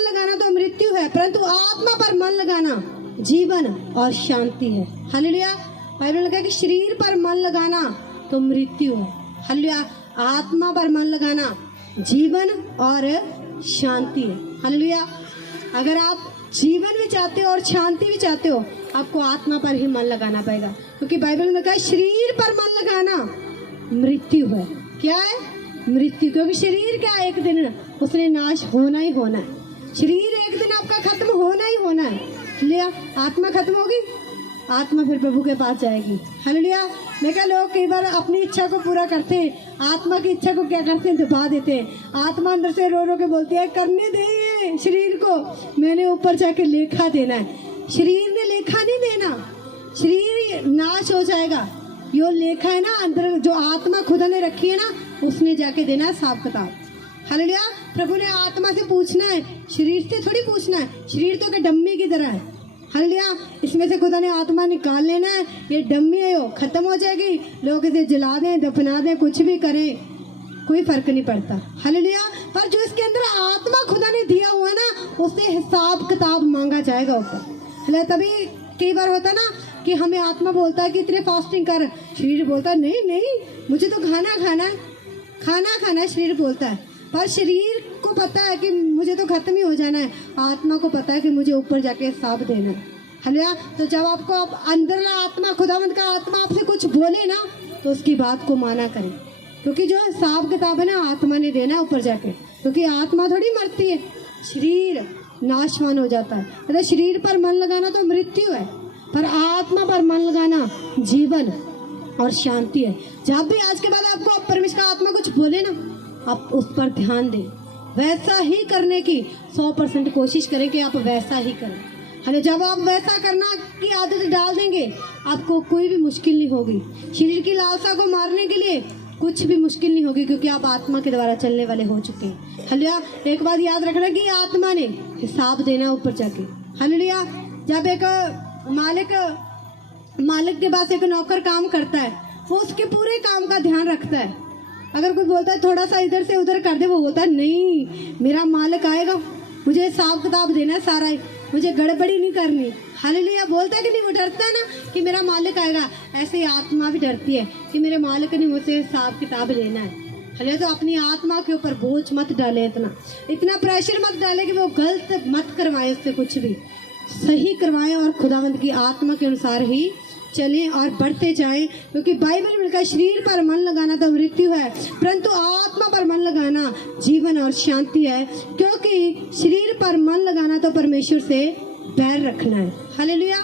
लगाना तो मृत्यु है, परंतु आत्मा पर मन लगाना जीवन और शांति है। हालेलुया। बाइबल में कहा कि शरीर पर मन लगाना तो मृत्यु है, हालेलुया। आत्मा पर मन लगाना जीवन और शांति है। हालेलुया। अगर आप जीवन भी चाहते हो और शांति भी चाहते हो, आपको आत्मा पर ही मन लगाना पड़ेगा, क्योंकि बाइबल में कहा शरीर पर मन लगाना मृत्यु है। क्या है? मृत्यु। क्योंकि शरीर क्या, एक दिन उसने नाश होना ही होना है। शरीर एक दिन आपका खत्म होना ही होना है। लिया आत्मा खत्म होगी, आत्मा फिर प्रभु के पास जाएगी। हालेलुया। मैं क्या, लोग कई बार अपनी इच्छा को पूरा करते हैं, आत्मा की इच्छा को क्या करते हैं, दबा देते हैं। आत्मा अंदर से रो रो के बोलती है करने दे ये शरीर को, मैंने ऊपर जाके लेखा देना है। शरीर ने लेखा नहीं देना, शरीर नाश हो जाएगा। यो लेखा है ना अंदर, जो आत्मा खुदा ने रखी है ना, उसने जाके देना है हिसाब किताब। हालेलुया। प्रभु ने आत्मा से पूछना है, शरीर से थोड़ी पूछना है। शरीर तो क्या डम्मी की तरह है। हालेलुया। इसमें से खुदा ने आत्मा निकाल लेना है, ये डम्मी है, यो खत्म हो जाएगी। लोग इसे जला दें, दफना दें, कुछ भी करें, कोई फर्क नहीं पड़ता। हालेलुया। पर जो इसके अंदर आत्मा खुदा ने दिया हुआ ना, उससे हिसाब किताब मांगा जाएगा ऊपर। तभी कई बार होता ना कि हमें आत्मा बोलता है कि इतने फास्टिंग कर, शरीर बोलता है नहीं नहीं मुझे तो खाना खाना है, शरीर बोलता है। पर शरीर को पता है कि मुझे तो खत्म ही हो जाना है, आत्मा को पता है कि मुझे ऊपर जाके हिसाब देना है। हालेलुया। तो जब आपको अंदर आत्मा, खुदावंद का आत्मा आपसे कुछ बोले ना, तो उसकी बात को माना करें, क्योंकि जो हिसाब किताब है ना आत्मा ने देना है ऊपर जाके। क्योंकि आत्मा थोड़ी मरती है, शरीर नाशवान हो जाता है। मतलब शरीर पर मन लगाना तो मृत्यु है, पर आत्मा पर मन लगाना जीवन और शांति है। जब भी आज के बाद आपको परमेश्वर का आत्मा कुछ बोले ना, आप उस पर ध्यान दें, वैसा ही करने की 100% कोशिश करें कि आप वैसा ही करें। है, जब आप वैसा करना की आदत डाल देंगे, आपको कोई भी मुश्किल नहीं होगी। शरीर की लालसा को मारने के लिए कुछ भी मुश्किल नहीं होगी, क्योंकि आप आत्मा के द्वारा चलने वाले हो चुके हैं। हालेलुया। एक बात याद रखना कि आत्मा ने हिसाब देना ऊपर जाके। हालेलुया। जब एक मालिक के पास एक नौकर काम करता है, वो उसके पूरे काम का ध्यान रखता है। अगर कोई बोलता है थोड़ा सा इधर से उधर कर दे, वो बोलता है नहीं, मेरा मालिक आएगा, मुझे हिसाब किताब देना है सारा, मुझे गड़बड़ी नहीं करनी। हालेलुया। बोलता है कि नहीं, वो डरता है ना कि मेरा मालिक आएगा। ऐसे ही आत्मा भी डरती है कि मेरे मालिक ने मुझसे हिसाब किताब लेना है। हालेलुया। तो अपनी आत्मा के ऊपर बोझ मत डाले, इतना प्रेशर मत डाले कि वो गलत मत करवाए, उससे कुछ भी सही करवाएं और खुदावंद की आत्मा के अनुसार ही चलें और बढ़ते जाएं। क्योंकि बाइबल में लिखा है शरीर पर मन लगाना तो मृत्यु है, परंतु आत्मा पर मन लगाना जीवन और शांति है। क्योंकि शरीर पर मन लगाना तो परमेश्वर से बैर रखना है। हालेलुया।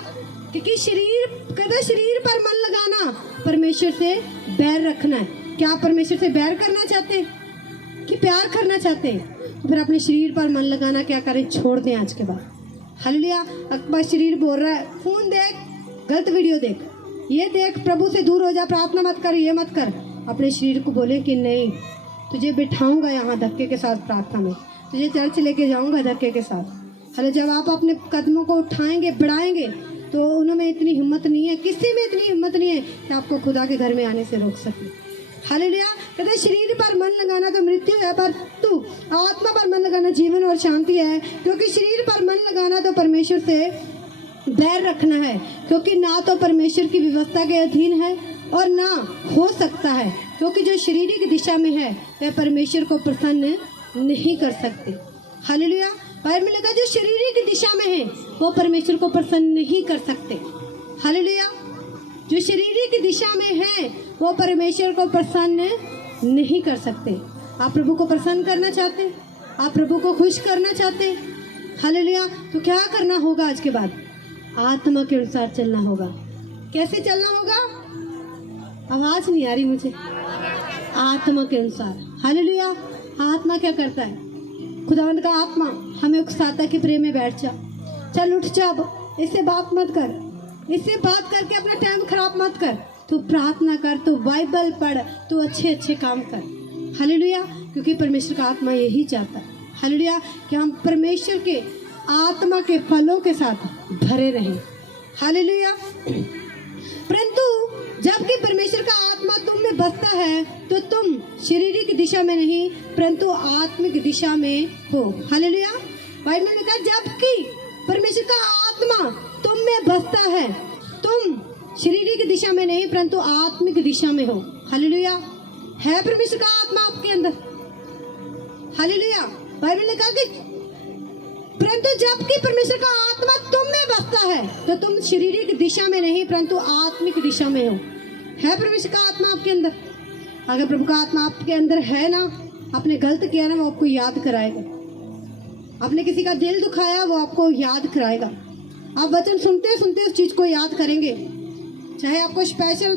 क्योंकि शरीर पर मन लगाना परमेश्वर से बैर रखना है। क्या आप परमेश्वर से बैर करना चाहते हैं कि प्यार करना चाहते हैं? तो फिर अपने शरीर पर मन लगाना क्या करें, छोड़ दें आज के बाद। हालेलुया। अकबर शरीर बोल रहा है फोन देख, गलत वीडियो देख, ये देख, प्रभु से दूर हो जा, प्रार्थना मत कर, ये मत कर। अपने शरीर को बोले कि नहीं, तुझे बिठाऊंगा यहाँ धक्के के साथ प्रार्थना में, तुझे चर्च लेके जाऊंगा धक्के के साथ। हाले जब आप अपने कदमों को उठाएंगे, बढ़ाएंगे, तो उनमें इतनी हिम्मत नहीं है, किसी में इतनी हिम्मत नहीं है कि आपको खुदा के घर में आने से रोक सके। हालेलुया। कहते शरीर पर मन लगाना तो मृत्यु है, पर तू आत्मा पर मन लगाना जीवन और शांति है। क्योंकि शरीर पर मन लगाना तो परमेश्वर से बैर रखना है, क्योंकि ना तो परमेश्वर की व्यवस्था के अधीन है और ना हो सकता है। क्योंकि जो शारीरिक दिशा में है वह परमेश्वर को प्रसन्न नहीं कर सकते। हालेलुया। बाइबल में लिखा जो शरीर की दिशा में है वो परमेश्वर को प्रसन्न नहीं कर सकते। हालेलुया। जो शरीर की दिशा में है वो परमेश्वर को प्रसन्न नहीं कर सकते। आप प्रभु को प्रसन्न करना चाहते हैं, आप प्रभु को खुश करना चाहते हैं, हालेलुया, तो क्या करना होगा? आज के बाद आत्मा के अनुसार चलना होगा। कैसे चलना होगा? आवाज नहीं आ रही मुझे। आत्मा के अनुसार। हालेलुया। आत्मा क्या करता है? खुदावंद का आत्मा हमें उकसाता है कि प्रेम में बैठ जा, चल उठ जा, इससे बात मत कर, इससे बात करके अपना टाइम खराब मत कर, तू प्रार्थना कर, तू बाइबल पढ़, तू अच्छे अच्छे काम कर। हालेलुया। क्योंकि परमेश्वर का आत्मा यही चाहता है, हालेलुया, कि हम परमेश्वर के आत्मा के फलों के साथ भरे रहें। हालेलुया। परंतु जबकि परमेश्वर का आत्मा तुम में बसता है तो तुम शारीरिक दिशा में नहीं परंतु आत्मिक दिशा में हो। हालेलुया। बाइबल में लिखा जबकि परमेश्वर का आत्मा तुम में बसता है, तुम शारीरिक दिशा में नहीं परंतु आत्मिक दिशा में हो। हालेलुया। है परमेश्वर का आत्मा आपके अंदर? हालेलुया। बाइबल ने कहा कि परंतु जबकि परमेश्वर का आत्मा तुम में बसता है तो तुम शारीरिक दिशा में नहीं परंतु आत्मिक दिशा में हो। है परमेश्वर का आत्मा आपके अंदर? अगर प्रभु का आत्मा आपके अंदर है ना, आपने गलत किया ना, वो आपको याद कराएगा। आपने किसी का दिल दुखाया, वो आपको याद कराएगा। आप वचन सुनते सुनते उस चीज को याद करेंगे। चाहे आपको स्पेशल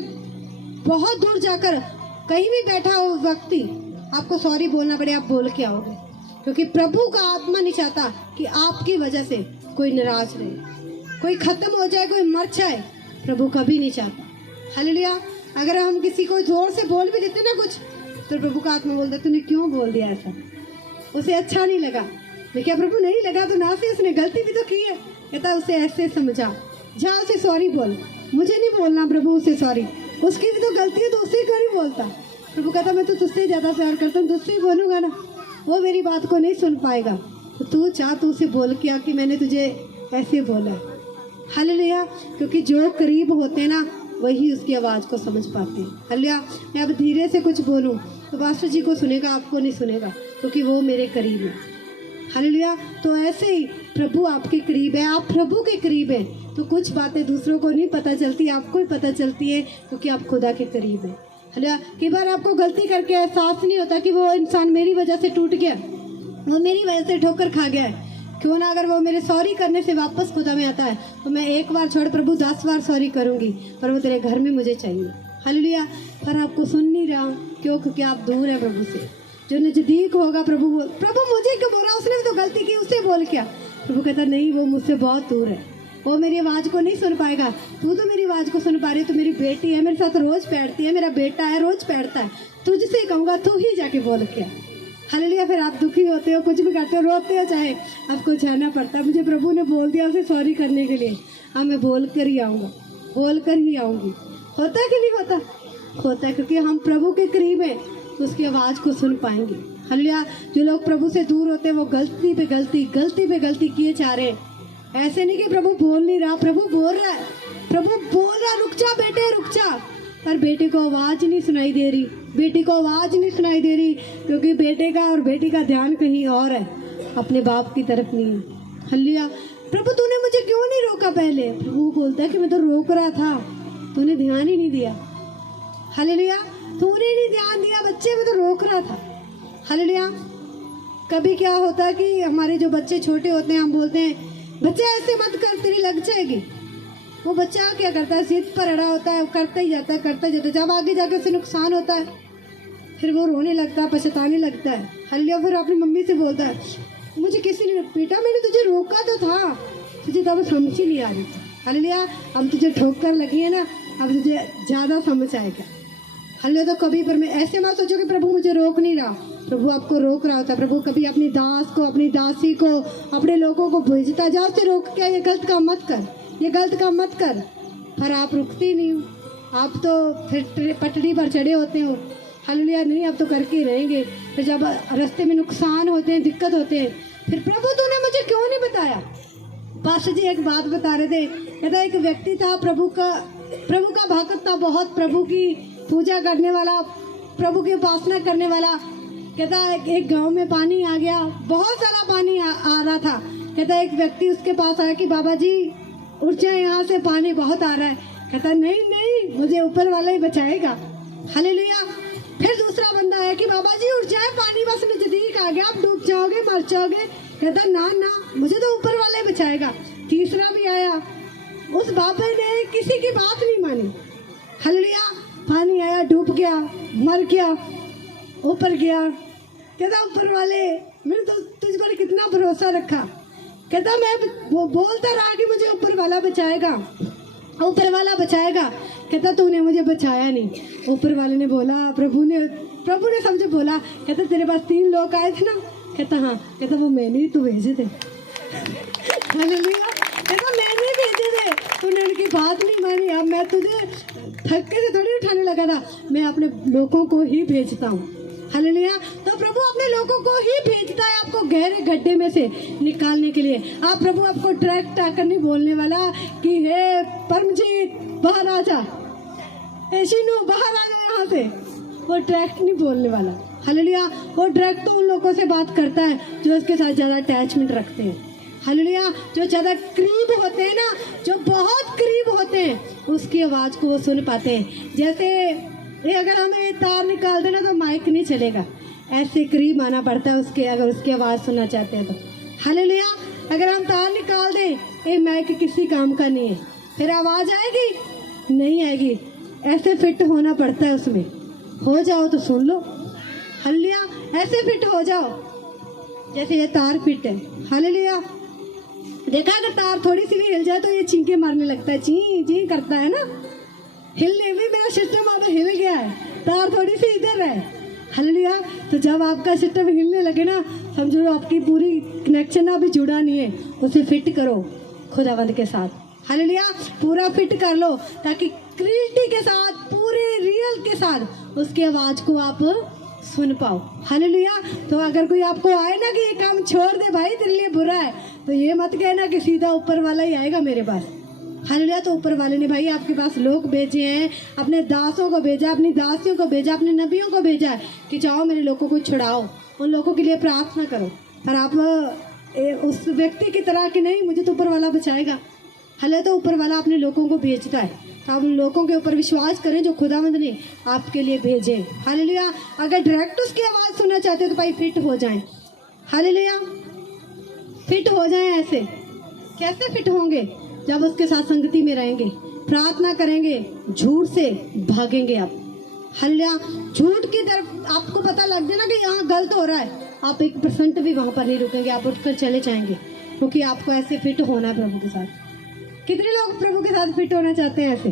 बहुत दूर जाकर कहीं भी बैठा हो व्यक्ति आपको सॉरी बोलना पड़े, आप बोल के आओगे, क्योंकि प्रभु का आत्मा नहीं चाहता कि आपकी वजह से कोई नाराज रहे, कोई खत्म हो जाए, कोई मर जाए। प्रभु कभी नहीं चाहता। हालेलुया। अगर हम किसी को जोर से बोल भी देते ना कुछ, तो प्रभु का आत्मा बोलता तूने क्यों बोल दिया ऐसा, उसे अच्छा नहीं लगा। लेकिन प्रभु नहीं लगा तो ना से उसने गलती भी तो की है, कहता उसे ऐसे समझा, जा उसे सॉरी बोल। मुझे नहीं बोलना प्रभु उसे सॉरी, उसकी भी तो गलती है तो उसे क्यों नहीं बोलता? प्रभु कहता मैं तो तुझसे ज़्यादा प्यार करता हूँ, तुझसे ही बोलूँगा ना, वो मेरी बात को नहीं सुन पाएगा, तो तू चाह तो उसे बोल के आ कि मैंने तुझे ऐसे बोला। हालेलुया। क्योंकि जो करीब होते हैं ना वही उसकी आवाज़ को समझ पाते हैं। हालेलुया। मैं अब धीरे से कुछ बोलूँ तो पास्टर जी को सुनेगा, आपको नहीं सुनेगा, क्योंकि वो मेरे करीब है। हालेलुया। तो ऐसे ही प्रभु आपके करीब है, आप प्रभु के करीब हैं, तो कुछ बातें दूसरों को नहीं पता चलती, आपको ही पता चलती है, क्योंकि आप खुदा के करीब हैं। हालेलुया। कई बार आपको गलती करके एहसास नहीं होता कि वो इंसान मेरी वजह से टूट गया, वो मेरी वजह से ठोकर खा गया है। क्यों ना अगर वो मेरे सॉरी करने से वापस खुदा में आता है तो मैं एक बार छोड़ प्रभु 10 बार सॉरी करूंगी, पर वो तेरे घर में मुझे चाहिए। हालेलुया। पर आपको सुन नहीं रहा, क्यों? क्योंकि आप दूर हैं प्रभु से। जो नज़दीक होगा प्रभु मुझे क्यों बोल रहा, उसने भी तो गलती की, उससे बोल क्या? प्रभु कहता नहीं, वो मुझसे बहुत दूर है, वो मेरी आवाज़ को नहीं सुन पाएगा। तू तो मेरी आवाज़ को सुन पा रही है, तो मेरी बेटी है, मेरे साथ रोज़ बैठती है, मेरा बेटा है, रोज़ बैठता है, तुझसे कहूँगा तू ही जाके बोल क्या। हालेलुया। फिर आप दुखी होते हो, कुछ भी करते हो, रोते हो, चाहे आपको जाना पड़ता है। मुझे प्रभु ने बोल दिया उसे सॉरी करने के लिए, हाँ मैं बोल कर ही आऊँगा, बोल कर ही आऊँगी। होता है कि नहीं होता? होता है, क्योंकि हम प्रभु के करीब हैं तो उसकी आवाज़ को सुन पाएंगे। हालेलुया। जो लोग प्रभु से दूर होते हैं वो गलती पे गलती किए जा रहे हैं। ऐसे नहीं कि प्रभु बोल नहीं रहा, प्रभु बोल रहा है, प्रभु बोल रहा रुक जा बेटे रुक जा, पर बेटे को आवाज़ नहीं सुनाई दे रही, बेटी को आवाज़ नहीं सुनाई दे रही, क्योंकि बेटे का और बेटी का ध्यान कहीं और है, अपने बाप की तरफ नहीं है। हालेलुया। प्रभु तूने मुझे क्यों नहीं रोका पहले? प्रभु बोलता है कि मैं तो रोक रहा था, तूने ध्यान ही नहीं दिया। हालेलुया। तूने नहीं ध्यान दिया, बच्चे में तो रोक रहा था। हालेलुया। कभी क्या होता है कि हमारे जो बच्चे छोटे होते हैं, हम बोलते हैं बच्चा ऐसे मत कर तेरी लग जाएगी। वो बच्चा क्या करता है, जिद पर अड़ा होता है, करता ही जाता है। जब आगे जाकर उसे नुकसान होता है फिर वो रोने लगता है, पछताने लगता है। हालेलुया। फिर अपनी मम्मी से बोलता है मुझे किसी ने, बेटा मैंने तुझे रोका तो था, तुझे तब समझ ही नहीं आ रही थी। हालेलुया। अब तुझे ठोकर लगी है ना, अब तुझे ज़्यादा समझ आएगा। हालेलुया। तो कभी पर मैं ऐसे मत सोचो कि प्रभु मुझे रोक नहीं रहा, प्रभु आपको रोक रहा होता है। प्रभु कभी अपनी दास को, अपनी दासी को, अपने लोगों को भेजता, जा उसे रोक के ये गलत काम मत कर, ये गलत काम मत कर, पर आप रुकते नहीं हो, आप तो फिर पटड़ी पर चढ़े होते हो। हालेलुया। नहीं, अब तो करके ही रहेंगे। फिर जब रास्ते में नुकसान होते हैं, दिक्कत होते हैं, फिर प्रभु तूने मुझे क्यों नहीं बताया? पास्टर जी एक बात बता रहे थे, कहता एक व्यक्ति था, प्रभु का भक्त था, बहुत प्रभु की पूजा करने वाला, प्रभु की उपासना करने वाला। कहता एक गांव में पानी आ गया, बहुत सारा पानी आ रहा था। कहता एक व्यक्ति उसके पास आया कि बाबा जी उठ जाए, यहाँ से पानी बहुत आ रहा है। कहता नहीं नहीं, मुझे ऊपर वाला ही बचाएगा। हालेलुया। फिर दूसरा बंदा आया कि बाबा जी उठ जाए, पानी बस नजदीक आ गया, आप डूब जाओगे, मर जाओगे। कहता ना ना, मुझे तो ऊपर वाला ही बचाएगा। तीसरा भी आया, उस बाबा ने किसी की बात नहीं मानी। हालेलुया। पानी आया, डूब गया, मर गया, ऊपर गया। कहता ऊपर वाले, मैंने तो तुझ पर कितना भरोसा रखा। कहता मैं वो बोलता रहा कि मुझे ऊपर वाला बचाएगा, ऊपर वाला बचाएगा। कहता तूने मुझे बचाया नहीं। ऊपर वाले ने बोला, प्रभु ने समझे बोला, कहता तेरे पास 3 लोग आए थे ना। कहता हाँ। कहता वो मैंने ही तो भेजे थे। हालेलुया। कहता मैंने ही भेजे थे, तूने उनकी बात नहीं मानी। अब मैं तुझे थक्के से थोड़ी उठाने लगा था, मैं अपने लोगों को ही भेजता हूँ। हालेलुया। तो प्रभु अपने लोगों को ही भेजता है आपको गहरे गड्ढे में से निकालने के लिए। आप प्रभु आपको डायरेक्ट आकर नहीं बोलने वाला कि हे परमजीत बाहर आ जा, हे शीनू बाहर आ जा यहाँ से। वो डायरेक्ट नहीं बोलने वाला। हालेलुया। वो डायरेक्ट तो उन लोगों से बात करता है जो उसके साथ ज़्यादा अटैचमेंट रखते हैं। हालेलुया। जो ज़्यादा करीब होते हैं ना, जो बहुत करीब होते हैं, उसकी आवाज़ को वो सुन पाते हैं। जैसे ये अगर हमें तार निकाल देना तो माइक नहीं चलेगा, ऐसे करीब आना पड़ता है उसके, अगर उसकी आवाज़ सुनना चाहते हैं तो। हालेलुया। अगर हम तार निकाल दें, ये माइक किसी काम का नहीं है, फिर आवाज़ आएगी नहीं आएगी, ऐसे फिट होना पड़ता है उसमें। हो जाओ तो सुन लो। हालेलुया। ऐसे फिट हो जाओ जैसे ये तार फिट है। हालेलुया। देखा अगर तार थोड़ी सी भी हिल जाए तो ये चींके मारने लगता है, ची ची करता है ना। हिलने में मेरा सिस्टम अब हिल गया है, तार थोड़ी सी इधर है। हालेलुया। तो जब आपका सिस्टम हिलने लगे ना, समझो आपकी पूरी कनेक्शन अभी जुड़ा नहीं है, उसे फिट करो खुदावंद के साथ। हालेलुया। पूरा फिट कर लो ताकि क्रिएटिविटी के साथ, पूरे रियल के साथ उसकी आवाज़ को आप सुन पाओ। हालेलुया। तो अगर कोई आपको आए ना कि ये काम छोड़ दे भाई, तेरे लिए बुरा है, तो ये मत कहना कि सीधा ऊपर वाला ही आएगा मेरे पास। हालेलुया। तो ऊपर वाले ने भाई आपके पास लोग भेजे हैं, अपने दासों को भेजा, अपनी दासियों को भेजा, अपने नबियों को भेजा है कि जाओ मेरे लोगों को छुड़ाओ, उन लोगों के लिए प्रार्थना करो। पर आप उस व्यक्ति की तरह कि नहीं मुझे तो ऊपर वाला बचाएगा। हालेलुया। तो ऊपर वाला अपने लोगों को भेजता है, तो आप उन लोगों के ऊपर विश्वास करें जो खुदावंद ने आपके लिए भेजे। हालेलुया। अगर डायरेक्ट उसकी आवाज़ सुनना चाहते हो तो भाई फिट हो जाएं। हालेलुया। फिट हो जाएं। ऐसे कैसे फिट होंगे? जब उसके साथ संगति में रहेंगे, प्रार्थना करेंगे, झूठ से भागेंगे आप। हालेलुया। झूठ की तरफ आपको पता लग जाए ना कि यहाँ गलत हो रहा है, आप 1% भी वहाँ पर नहीं रुकेंगे, आप उठकर चले जाएंगे, क्योंकि आपको ऐसे फिट होना है प्रभु के साथ। कितने लोग प्रभु के साथ फिट होना चाहते हैं? ऐसे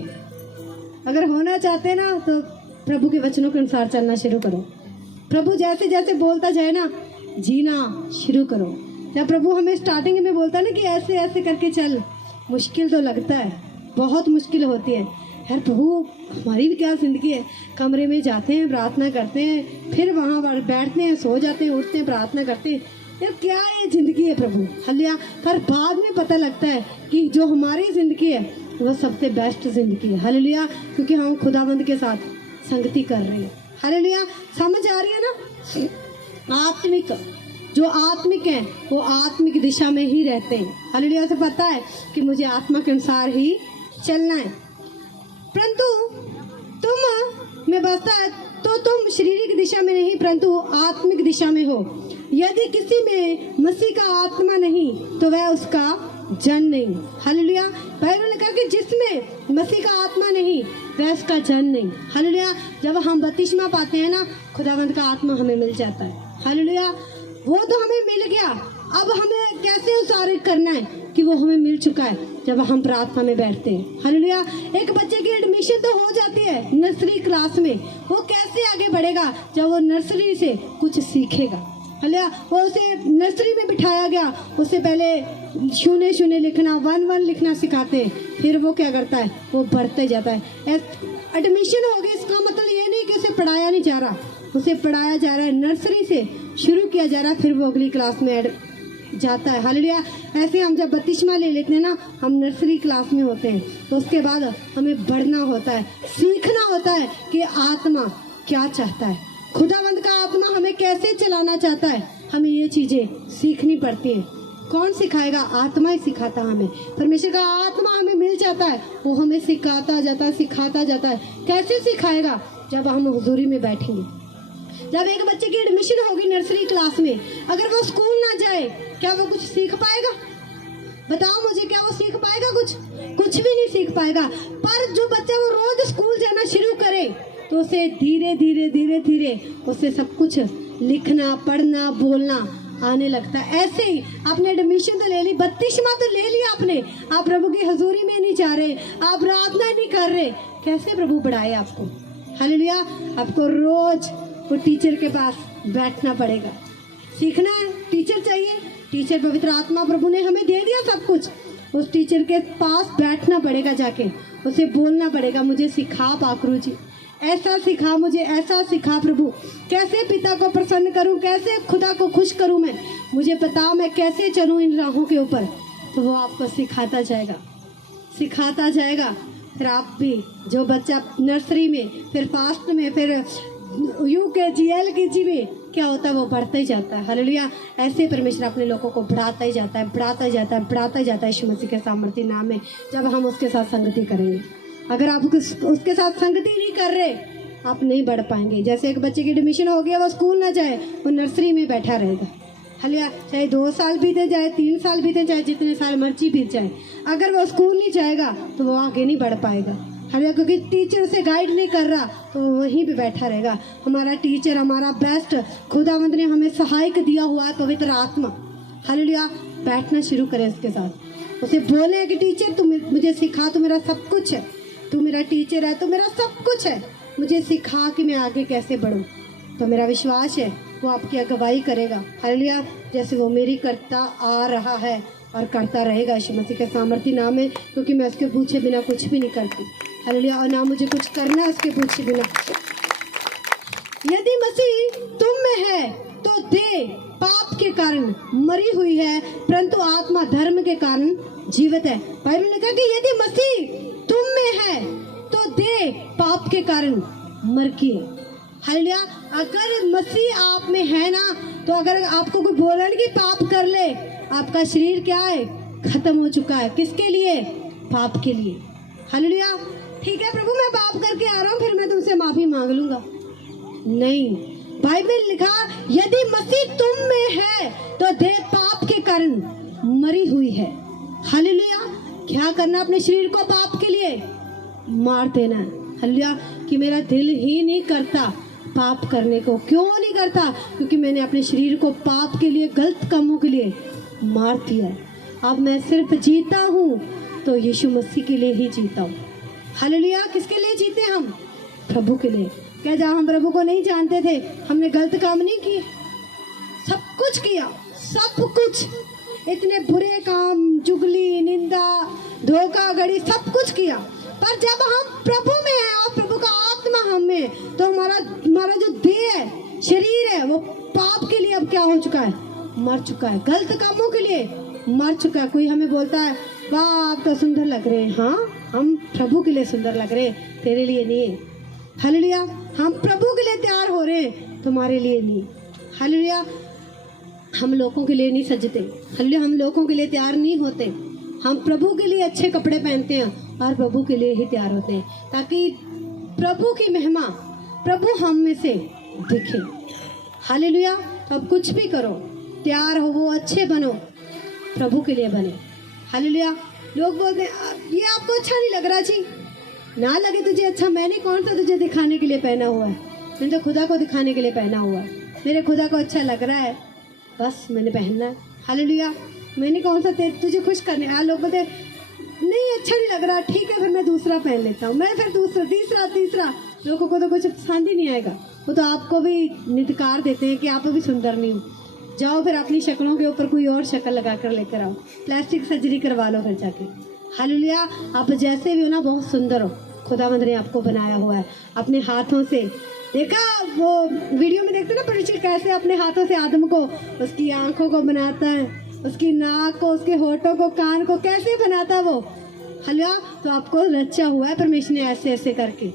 अगर होना चाहते हैं ना तो प्रभु के वचनों के अनुसार चलना शुरू करो। प्रभु जैसे जैसे बोलता जाए ना, जीना शुरू करो। जब प्रभु हमें स्टार्टिंग में बोलता है ना कि ऐसे ऐसे करके चल, मुश्किल तो लगता है, बहुत मुश्किल होती है। यार प्रभु हमारी भी क्या ज़िंदगी है, कमरे में जाते हैं, प्रार्थना करते हैं, फिर वहाँ बैठते हैं, सो जाते हैं, उठते हैं, प्रार्थना करते हैं, यार क्या ये ज़िंदगी है प्रभु। हालेलुया। पर बाद में पता लगता है कि जो हमारी ज़िंदगी है वो सबसे बेस्ट ज़िंदगी है। हालेलुया। क्योंकि हम खुदावंद के साथ संगति कर रहे हैं। हालेलुया। समझ आ रही है ना? आत्मिक, जो आत्मिक हैं वो आत्मिक दिशा में ही रहते हैं। हालेलुया। से पता है कि मुझे आत्मा के अनुसार ही चलना है। परंतु तुम में बसता है तो तुम शारीरिक दिशा में नहीं परंतु आत्मिक दिशा में हो। यदि किसी में मसीह का आत्मा नहीं तो वह उसका जन नहीं। हालेलुया। बाइबल ने कहा कि जिसमें मसीह का आत्मा नहीं वह उसका जन नहीं। हालेलुया। जब हम बपतिस्मा पाते हैं ना, खुदावंद का आत्मा हमें मिल जाता है। हालेलुया। वो तो हमें मिल गया, अब हमें कैसे उसार करना है कि वो हमें मिल चुका है जब हम प्रार्थना में बैठते हैं। हालेलुया। एक बच्चे की एडमिशन तो हो जाती है नर्सरी क्लास में, वो कैसे आगे बढ़ेगा जब वो नर्सरी से कुछ सीखेगा। हालेलुया। वो उसे नर्सरी में बिठाया गया, उससे पहले शून्य शून्य लिखना, 1 1 लिखना सिखाते हैं, फिर वो क्या करता है, वो बढ़ते जाता है। एडमिशन हो गई, इसका मतलब ये नहीं कि उसे पढ़ाया नहीं जा रहा, उसे पढ़ाया जा रहा है, नर्सरी से शुरू किया जा रहा है, फिर वो अगली क्लास में जाता है। हालेलुया। ऐसे हम जब बपतिस्मा ले लेते हैं ना, हम नर्सरी क्लास में होते हैं, तो उसके बाद हमें बढ़ना होता है, सीखना होता है कि आत्मा क्या चाहता है, खुदावंद का आत्मा हमें कैसे चलाना चाहता है, हमें ये चीजें सीखनी पड़ती है। कौन सिखाएगा? आत्मा ही सिखाता हमें। परमेश्वर का आत्मा हमें मिल जाता है, वो हमें सिखाता जाता है, सिखाता जाता है। कैसे सिखाएगा? जब हम हुजूरी में बैठेंगे। जब एक बच्चे की एडमिशन होगी नर्सरी क्लास में, अगर वो स्कूल ना जाए, क्या वो कुछ सीख पाएगा? बताओ मुझे, क्या वो सीख पाएगा? कुछ भी नहीं सीख पाएगा। पर जो बच्चा वो रोज स्कूल जाना शुरू करे, तो उसे धीरे धीरे धीरे धीरे उससे सब कुछ लिखना, पढ़ना, बोलना आने लगता है। ऐसे ही आपने एडमिशन तो ले ली, बत्तीसवां तो ले लिया आपने, आप प्रभु की हजूरी में नहीं जा रहे, आप प्रार्थना नहीं कर रहे, कैसे प्रभु बढ़ाए आपको? हालेलुया। आपको रोज वो टीचर के पास बैठना पड़ेगा। सीखना है, टीचर चाहिए, टीचर पवित्र आत्मा प्रभु ने हमें दे दिया सब कुछ। उस टीचर के पास बैठना पड़ेगा, जाके उसे बोलना पड़ेगा, मुझे सिखा पाखरू जी, ऐसा सिखा, मुझे ऐसा सिखा प्रभु, कैसे पिता को प्रसन्न करूं, कैसे खुदा को खुश करूं, मैं मुझे बताओ मैं कैसे चलूं इन राहों के ऊपर। तो वो आपको सिखाता जाएगा, सिखाता जाएगा। फिर आप भी, जो बच्चा नर्सरी में, फिर फास्ट में, फिर UKG LKG में क्या होता है, वो बढ़ता ही जाता है। हालेलुया। ऐसे परमेश्वर अपने लोगों को बढ़ाता ही जाता है, बढ़ाता ही जाता है, बढ़ाता ही जाता है, यीशु मसीह के सामर्थी नाम में, जब हम उसके साथ संगति करेंगे। अगर आप उसके साथ संगति नहीं कर रहे, आप नहीं बढ़ पाएंगे। जैसे एक बच्चे की एडमिशन हो गया, वो स्कूल ना जाए, वो नर्सरी में बैठा रहेगा। हालेलुया। चाहे 2 साल बीते जाए, 3 साल बीते जाए, जितने साल मर्जी बीत जाए, अगर वो स्कूल नहीं जाएगा तो वो आगे नहीं बढ़ पाएगा। हालेलुया। क्योंकि टीचर उसे गाइड नहीं कर रहा, तो वो वहीं पे बैठा रहेगा। हमारा टीचर, हमारा बेस्ट खुदावंद ने हमें सहायक दिया हुआ है, पवित्र आत्मा। हालेलुया। बैठना शुरू करें उसके साथ, उसे बोले कि टीचर तू मुझे सिखा, तू मेरा सब कुछ है, तू मेरा टीचर है, तू मेरा सब कुछ है, मुझे सिखा कि मैं आगे कैसे बढ़ूं। तो मेरा विश्वास है वो आपकी अगुवाई करेगा। हालेलुया। जैसे वो मेरी करता आ रहा है और करता रहेगा, यीशु मसीह के सामर्थी नाम में, क्योंकि मैं उसके पूछे बिना कुछ भी नहीं करती। हालेलुया। और ना मुझे कुछ करना है उसके पूछे बिना। यदि मसीह तुम में है तो देह पाप के कारण मरी हुई है, परंतु आत्मा धर्म के कारण जीवित है। बाइबल ने कहा कि यदि मसीह तुम में है तो देह पाप के कारण मर गई है। हालेलुया। अगर मसीह आप में है ना, तो अगर आपको कोई बोलन की पाप कर ले, आपका शरीर क्या है? खत्म हो चुका है। किसके लिए? पाप के लिए। हालेलुया। ठीक है प्रभु, मैं पाप करके आ रहा हूँ, फिर मैं तुमसे माफी मांग लूंगा। नहीं, बाइबल लिखा यदि मसीह तुम में है तो देह पाप के कारण मरी हुई है। हालेलुया। क्या करना? अपने शरीर को पाप के लिए मार देना है। हालेलुया। कि मेरा दिल ही नहीं करता पाप करने को। क्यों नहीं करता? क्योंकि मैंने अपने शरीर को पाप के लिए, गलत कामों के लिए मार दिया। अब मैं सिर्फ जीता हूँ तो यीशु मसीह के लिए ही जीता हूँ। हालेलुया। किसके लिए जीते हम? प्रभु के लिए। क्या जहाँ हम प्रभु को नहीं जानते थे, हमने गलत काम नहीं किए? सब कुछ किया, सब कुछ, इतने बुरे काम, चुगली, निंदा, धोखाधड़ी, सब कुछ किया। पर जब हम प्रभु में हैं और प्रभु का आत्मा हम में, तो हमारा जो देह है, शरीर है, वो पाप के लिए अब क्या हो चुका है? मर चुका है। गलत कामों के लिए मर चुका है। कोई हमें बोलता है वाह आप तो सुंदर लग रहे हैं। हाँ, हम प्रभु के लिए सुंदर लग रहे हैं, तेरे लिए नहीं। हालेलुया। हम प्रभु के लिए तैयार हो रहे हैं, तुम्हारे लिए नहीं। हालेलुया। हम लोगों के लिए नहीं सजते। हालेलुया। हम लोगों के लिए तैयार नहीं होते। हम प्रभु के लिए अच्छे कपड़े पहनते हैं और प्रभु के लिए ही तैयार होते हैं, ताकि प्रभु की महिमा, प्रभु हम में से दिखे। हालेलुया। तो अब कुछ भी करो, तैयार हो, वो अच्छे बनो, प्रभु के लिए बने। हालेलुया। लोग बोलते हैं ये आपको अच्छा नहीं लग रहा जी। ना लगे तुझे अच्छा, मैंने कौन सा तुझे दिखाने के लिए पहना हुआ है? मैंने तो खुदा को दिखाने के लिए पहना हुआ है। मेरे खुदा को अच्छा लग रहा है, बस मैंने पहनना है। हालेलुया। मैंने कौन सा तुझे खुश करने? लोग बोलते नहीं अच्छा नहीं लग रहा, ठीक है फिर मैं दूसरा पहन लेता हूँ, मैं फिर दूसरा, तीसरा। लोगों को तो कुछ पसंद ही नहीं आएगा। वो तो आपको भी नितकार देते हैं कि आप अभी सुंदर नहीं हो। जाओ फिर अपनी शक्लों के ऊपर कोई और शक्ल लगा कर लेकर आओ, प्लास्टिक सर्जरी करवा लो फिर जाके। हालेलुया। आप जैसे भी हो ना, बहुत सुंदर हो। खुदावंद ने आपको बनाया हुआ है अपने हाथों से। देखा वो वीडियो में देखते ना परिचित कैसे अपने हाथों से आदम को, उसकी आंखों को बनाता है, उसकी नाक को, उसके होठों को, कान को कैसे बनाता है वो। हालेलुया। तो आपको रचा हुआ है परमेश्वर ने ऐसे ऐसे करके।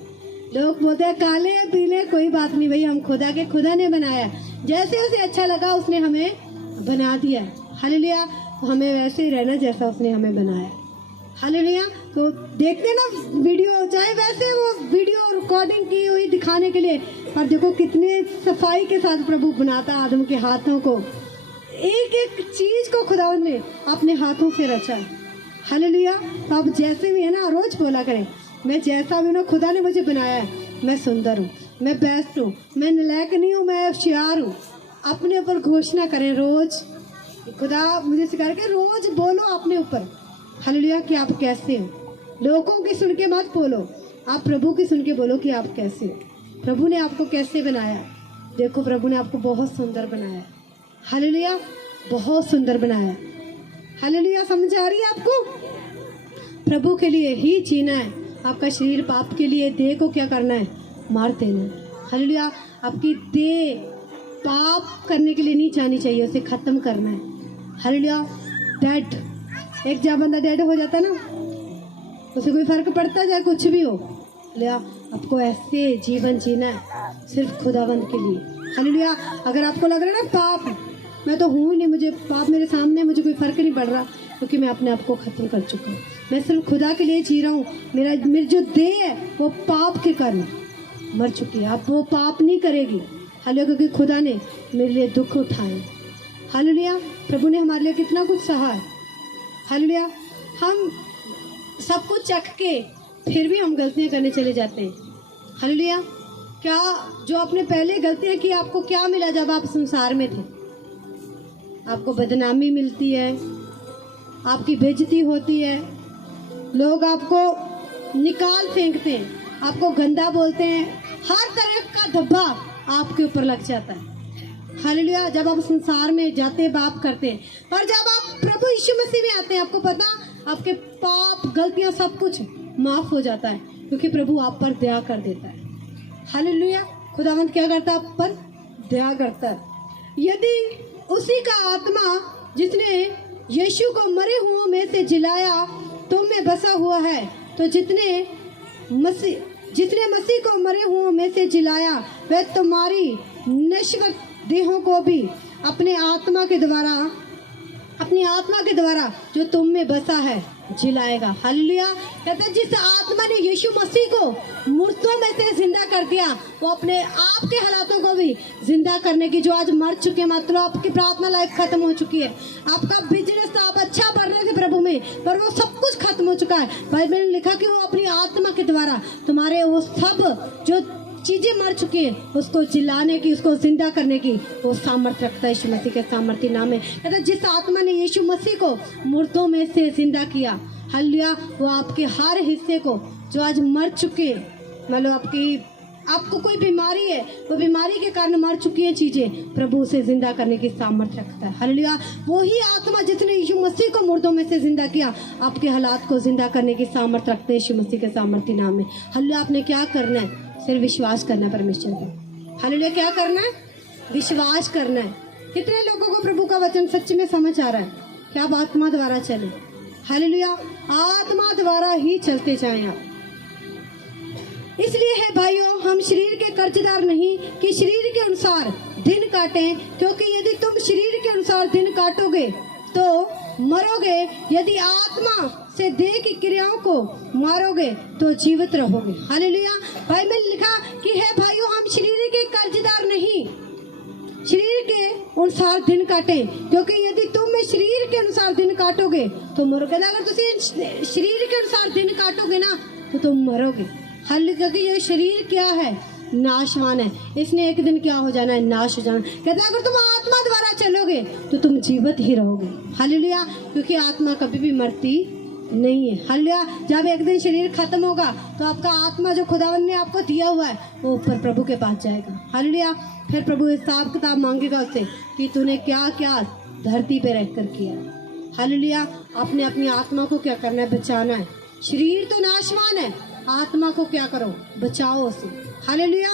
लोग बोलते हैं काले या पीले, कोई बात नहीं भाई, हम खुदा ने बनाया, जैसे उसे अच्छा लगा उसने हमें बना दिया। हालेलुया। हमें वैसे ही रहना जैसा उसने हमें बनाया। हालेलुया। तो देखते ना वीडियो, चाहे वैसे वो वीडियो रिकॉर्डिंग की हुई दिखाने के लिए, पर देखो कितने सफाई के साथ प्रभु बनाता आदम के हाथों को, एक एक चीज को खुदावन ने अपने हाथों से रचा। हालेलुया। तो आप जैसे भी है ना, रोज बोला करें, मैं जैसा भी ना खुदा ने मुझे बनाया है, मैं सुंदर हूँ, मैं बेस्ट हूँ, मैं नालायक नहीं हूँ, मैं होशियार हूँ। अपने ऊपर घोषणा करें रोज। खुदा मुझे सिखा के रोज बोलो अपने ऊपर। हालेलुया कि आप कैसे हो। लोगों की सुन के मत बोलो, आप प्रभु की सुन के बोलो कि आप कैसे हो, प्रभु ने आपको कैसे बनाया। देखो प्रभु ने आपको बहुत सुंदर बनाया। हालेलुया। बहुत सुंदर बनाया। हालेलुया। समझ आ रही है आपको? प्रभु के लिए ही जीना है। आपका शरीर पाप के लिए, देह को क्या करना है? मार देना है। हालेलुया। आपकी देह पाप करने के लिए नहीं जानी चाहिए, उसे खत्म करना है। हालेलुया। डेड, एक जब बंदा डेड हो जाता है ना, उसे कोई फर्क पड़ता है चाहे कुछ भी हो। हालेलुया। आपको ऐसे जीवन जीना है सिर्फ खुदावंद के लिए। हालेलुया। अगर आपको लग रहा है ना पाप मैं तो हूँ नहीं, मुझे पाप मेरे सामने, मुझे कोई फर्क नहीं पड़ रहा, क्योंकि मैं अपने आप को खत्म कर चुका हूँ। मैं सिर्फ खुदा के लिए जी रहा हूँ। मेरी जो देह है वो पाप के कारण मर चुकी है, अब वो पाप नहीं करेगी। हालेलुया। क्योंकि खुदा ने मेरे लिए दुख उठाए। हालेलुया। प्रभु ने हमारे लिए कितना कुछ सहा है। हालेलुया। हम सब कुछ चख के फिर भी हम गलतियाँ करने चले जाते हैं। हालेलुया। क्या जो आपने पहले गलतियाँ की, आपको क्या मिला जब आप संसार में थे? आपको बदनामी मिलती है, आपकी बेइज्जती होती है, लोग आपको निकाल फेंकते हैं, आपको गंदा बोलते हैं, हर तरह का धब्बा आपके ऊपर लग जाता है। हालेलुया। जब आप संसार में जाते पाप करते हैं, पर जब आप प्रभु यीशु मसीह में आते हैं, आपको पता आपके पाप गलतियां सब कुछ माफ हो जाता है, क्योंकि प्रभु आप पर दया कर देता है। हालेलुया। खुदावंद क्या करता है? आप पर दया करता है। यदि उसी का आत्मा जिसने यीशु को मरे हुओं में से जिलाया तुम में बसा हुआ है, तो जिसने मसीह को मरे हुओं में से जिलाया, वह तुम्हारी नश्वर देहों को भी अपनी आत्मा के द्वारा जो तुम में बसा है जिलाएगा। हालेलुया। कहते हैं जिस आत्मा ने यीशु मसीह को मुर्दों में से जिंदा कर दिया, वो अपने आप के हालातों को भी जिंदा करने की, जो आज मर चुके, मतलब आपकी प्रार्थना लाइफ खत्म हो चुकी है, आपका बिजनेस था, आप अच्छा बढ़ रहे थे प्रभु में, पर वो सब कुछ खत्म हो चुका है। बाइबल ने लिखा कि वो अपनी आत्मा के द्वारा तुम्हारे वो सब जो चीजें मर चुकी है उसको जिलाने की, उसको जिंदा करने की वो सामर्थ्य रखता है यीशु मसीह के सामर्थ्य नाम में। कहता जिस आत्मा ने यीशु मसीह को मुर्दों में से जिंदा किया, हालेलुया, वो आपके हर हिस्से को जो आज मर चुके, मतलब आपको कोई बीमारी है, वो बीमारी के कारण मर चुकी है चीजें, प्रभु उसे जिंदा करने की सामर्थ्य रखता है। हालेलुया। वही आत्मा जिसने यीशु मसीह को मुर्दों में से जिंदा किया, आपके हालात को जिंदा करने की सामर्थ्य रखते हैं यीशु मसीह के सामर्थ्य नाम में। हालेलुया। आपने क्या करना है? सिर्फ विश्वास करना है परमेश्वर पर। हालेलुया। क्या करना है? विश्वास करना है। कितने लोगों को प्रभु का वचन सच में समझ आ रहा है कि आप आत्मा द्वारा चले? हालेलुया। आत्मा द्वारा ही चलते जाएं आप। इसलिए है भाइयों, हम शरीर के कर्जदार नहीं कि शरीर के अनुसार दिन काटें, क्योंकि यदि तुम शरीर के अनुसार दिन काटोगे तो मरोगे, यदि आत्मा से देह की क्रियाओं को मारोगे तो जीवित रहोगे। हालेलुया। भाई में लिखा कि है भाइयों, हम शरीर के कर्जदार नहीं, शरीर के अनुसार दिन काटें, क्योंकि यदि तुम शरीर के अनुसार दिन काटोगे तो मरोगे। अगर तुम शरीर के अनुसार दिन काटोगे ना तो तुम मरोगे। हालेलुया। क्योंकि ये शरीर क्या है? नाशवान है, इसने एक दिन क्या हो जाना है? नाश हो जाना। कहते हैं अगर तुम आत्मा द्वारा चलोगे तो तुम जीवित ही रहोगे। हालेलुया। क्योंकि आत्मा कभी भी मरती नहीं है। हालेलुया। जब एक दिन शरीर खत्म होगा तो आपका आत्मा जो खुदावन ने आपको दिया हुआ है वो ऊपर प्रभु के पास जाएगा। हालेलुया। फिर प्रभु हिसाब किताब मांगेगा उससे कि तूने क्या क्या धरती पे रहकर किया। हालेलुया। आपने अपनी आत्मा को क्या करना है? बचाना है। शरीर तो नाशवान है, आत्मा को क्या करो? बचाओ उसे। हालेलुया।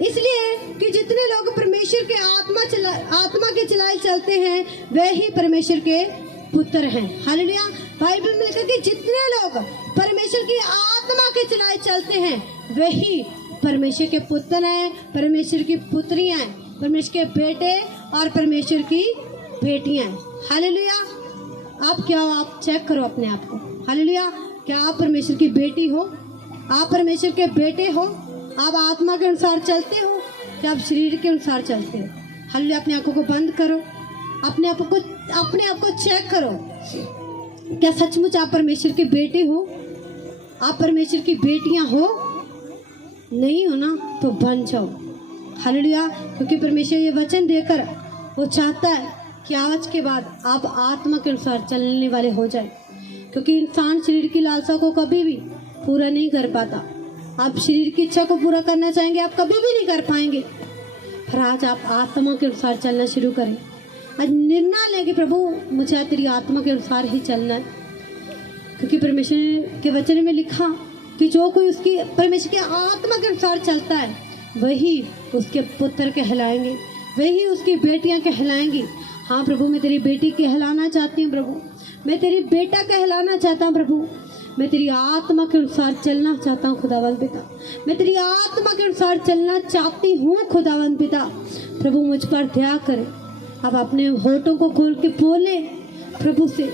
इसलिए कि जितने लोग परमेश्वर के आत्मा के चलाए चलते हैं वे ही परमेश्वर के पुत्र हैं। हालेलुया। बाइबल में लिखा कि जितने लोग परमेश्वर की आत्मा के चलाए चलते हैं वही परमेश्वर के पुत्र हैं, परमेश्वर की पुत्रियां हैं, परमेश्वर के बेटे और परमेश्वर की बेटियां हैं। हालेलुया। आप क्या हो? आप चेक करो अपने आप को। हालेलुया। क्या आप परमेश्वर की बेटी हो? आप परमेश्वर के बेटे हो? आप आत्मा के अनुसार चलते हो क्या आप शरीर के अनुसार चलते हो? हालेलुया। अपनी आंखों को बंद करो, अपने आप को चेक करो। क्या सचमुच आप परमेश्वर के बेटे हो? आप परमेश्वर की बेटियां हो? नहीं हो ना तो बन जाओ। हालेलुया। क्योंकि परमेश्वर ये वचन देकर वो चाहता है कि आज के बाद आप आत्मा के अनुसार चलने वाले हो जाए। क्योंकि इंसान शरीर की लालसा को कभी भी पूरा नहीं कर पाता। आप शरीर की इच्छा को पूरा करना चाहेंगे, आप कभी भी नहीं कर पाएंगे। पर आज आप आत्मा के अनुसार चलना शुरू करें। आज निर्णय लें कि प्रभु मुझे तेरी आत्मा के अनुसार ही चलना है। क्योंकि परमेश्वर के वचन में लिखा कि जो कोई उसकी परमेश्वर की आत्मा के अनुसार चलता है वही उसके पुत्र कहलाएंगे, वही उसकी बेटियां कहलाएंगी। हाँ प्रभु, मैं तेरी बेटी कहलाना चाहती हूँ प्रभु, मैं तेरी बेटा कहलाना चाहता हूँ प्रभु। मैं तेरी आत्मा के अनुसार चलना चाहता हूँ खुदावंद पिता, मैं तेरी आत्मा के अनुसार चलना चाहती हूँ खुदावंद पिता। प्रभु मुझ पर दया करे। आप अपने होठों को खोल के बोले प्रभु से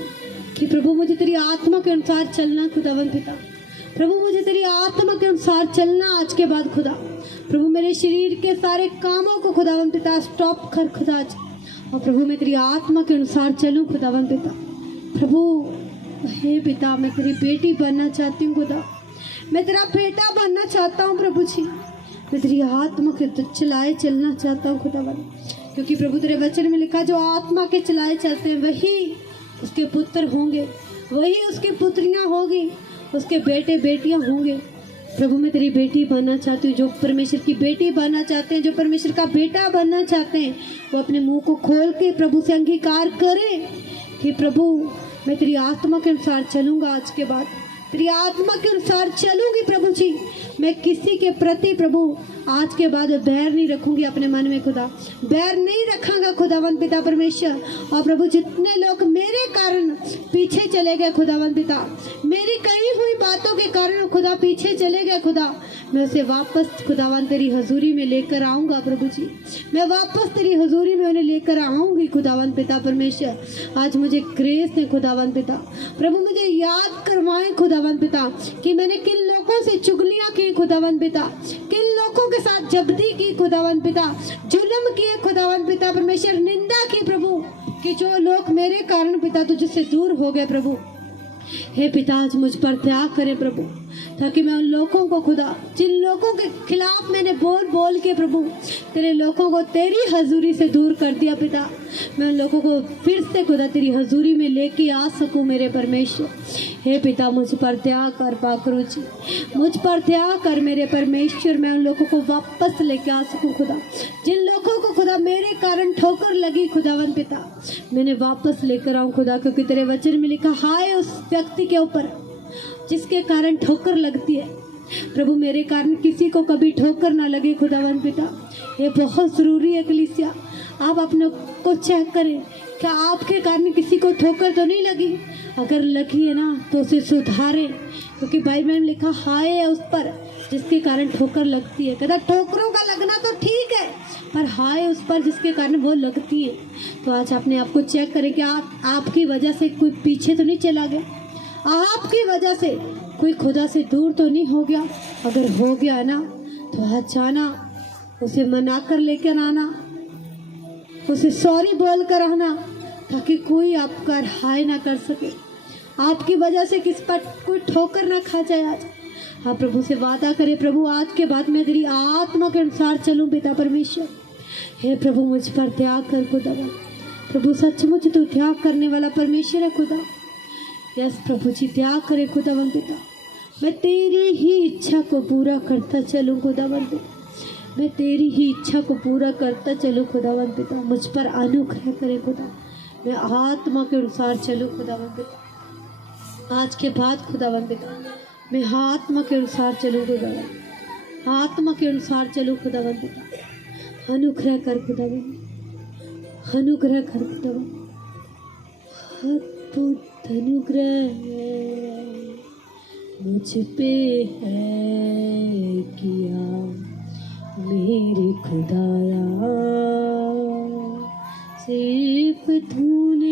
कि प्रभु मुझे तेरी आत्मा के अनुसार चलना खुदावंद पिता। प्रभु मुझे तेरी आत्मा के अनुसार चलना आज के बाद खुदा। प्रभु मेरे शरीर के सारे कामों को खुदावंद पिता स्टॉप कर खुदा आज। और प्रभु मैं तेरी आत्मा के अनुसार चलूँ खुदावंद पिता। प्रभु हे पिता, मैं तेरी बेटी बनना चाहती हूँ खुदा, मैं तेरा बेटा बनना चाहता हूँ प्रभु जी। मैं तेरी आत्मा के चलाए चलना चाहता हूँ खुदावंद। क्योंकि प्रभु तेरे वचन में लिखा जो आत्मा के चलाए चलते हैं वही उसके पुत्र होंगे, वही उसकी पुत्रियाँ होगी, उसके बेटे बेटियाँ होंगे। प्रभु मैं तेरी बेटी बनना चाहती हूँ। जो परमेश्वर की बेटी बनना चाहते हैं, जो परमेश्वर का बेटा बनना चाहते हैं, वो अपने मुंह को खोल के प्रभु से अंगीकार करें कि प्रभु मैं तेरी आत्मा के अनुसार चलूँगा। आज के बाद तेरी आत्मा के अनुसार चलूँगी प्रभु जी। मैं किसी के प्रति प्रभु आज के बाद बैर नहीं रखूँगी अपने मन में खुदा, बैर नहीं रखांगा खुदावंद पिता परमेश्वर। और प्रभु जितने लोग मेरे कारण पीछे चले गए खुदावंद पिता, मेरी कही हुई बातों के कारण खुदा पीछे चले गए खुदा, मैं उसे वापस खुदावंद तेरी हजूरी में लेकर आऊँगा प्रभु जी। मैं वापस तेरी हजूरी में उन्हें लेकर आऊँगी खुदावंद पिता परमेश्वर। आज मुझे ग्रेस ने खुदावंद पिता प्रभु मुझे याद करवाएं खुदावंद पिता कि मैंने किन लोगों से चुगलियाँ की खुदावंद पिता, किन लोगों के साथ जब्दी की खुदावंद पिता, जुल्म किए खुदावंद पिता परमेश्वर, निंदा की प्रभु कि जो लोग मेरे कारण पिता तुझसे दूर हो गए प्रभु। हे पिता आज मुझ पर दया करे प्रभु, ताकि मैं उन लोगों को खुदा जिन लोगों के खिलाफ मैंने बोल बोल के प्रभु तेरे लोगों को तेरी हजूरी से दूर कर दिया पिता, मैं उन लोगों को फिर से खुदा तेरी हजूरी में लेके आ सकूं मेरे परमेश्वर। हे पिता मुझ पर दया कर पाकरू जी, मुझ पर दया कर मेरे परमेश्वर। मैं उन लोगों को वापस लेके आ सकूं खुदा, जिन लोगों को खुदा मेरे कारण ठोकर लगी खुदावंद पिता, मैंने वापस लेकर आऊं खुदा। क्योंकि तेरे वचन में लिखा हाय उस व्यक्ति के ऊपर जिसके कारण ठोकर लगती है। प्रभु मेरे कारण किसी को कभी ठोकर ना लगे खुदावंद पिता। ये बहुत ज़रूरी है कलीसिया, आप अपने को चेक करें क्या आपके कारण किसी को ठोकर तो नहीं लगी। अगर लगी है ना तो उसे सुधारें, क्योंकि बाइबल में लिखा हाय है उस पर जिसके कारण ठोकर लगती है। कहता ठोकरों का लगना तो ठीक है, पर हाय उस पर जिसके कारण वो लगती है। तो आज अपने आप को चेक करें कि आपकी वजह से कोई पीछे तो नहीं चला गया, आपकी वजह से कोई खुदा से दूर तो नहीं हो गया। अगर हो गया ना तो आज जाना, उसे मना कर लेकर आना, उसे सॉरी बोल कर आना, ताकि कोई आपका हाय ना कर सके, आपकी वजह से किस पर कोई ठोकर ना खा जाए। आज हाँ प्रभु से वादा करे प्रभु आज के बाद मैं तेरी आत्मा के अनुसार चलूँ पिता परमेश्वर। हे प्रभु मुझ पर त्याग कर खुदा, प्रभु सचमुच तू त्याग करने वाला परमेश्वर है खुदा। यस प्रभु जी त्याग करे खुदावंद पिता, मैं तेरी ही इच्छा को पूरा करता चलूँ खुदावंद पिता, मैं तेरी ही इच्छा को पूरा करता चलूँ खुदावंद पिता। मुझ पर अनुग्रह करे खुदा, मैं आत्मा के अनुसार चलूँ खुदावंद पिता। आज के बाद खुदावंद पिता मैं आत्मा के अनुसार चलूँ खुदावंद, आत्मा के अनुसार चलूँ खुदावंद पिता। अनुग्रह कर खुदावंद, अनुग्रह कर खुदावंद। अनुग्रह मुझ पे है किया मेरे खुदाया, सिर्फ तूने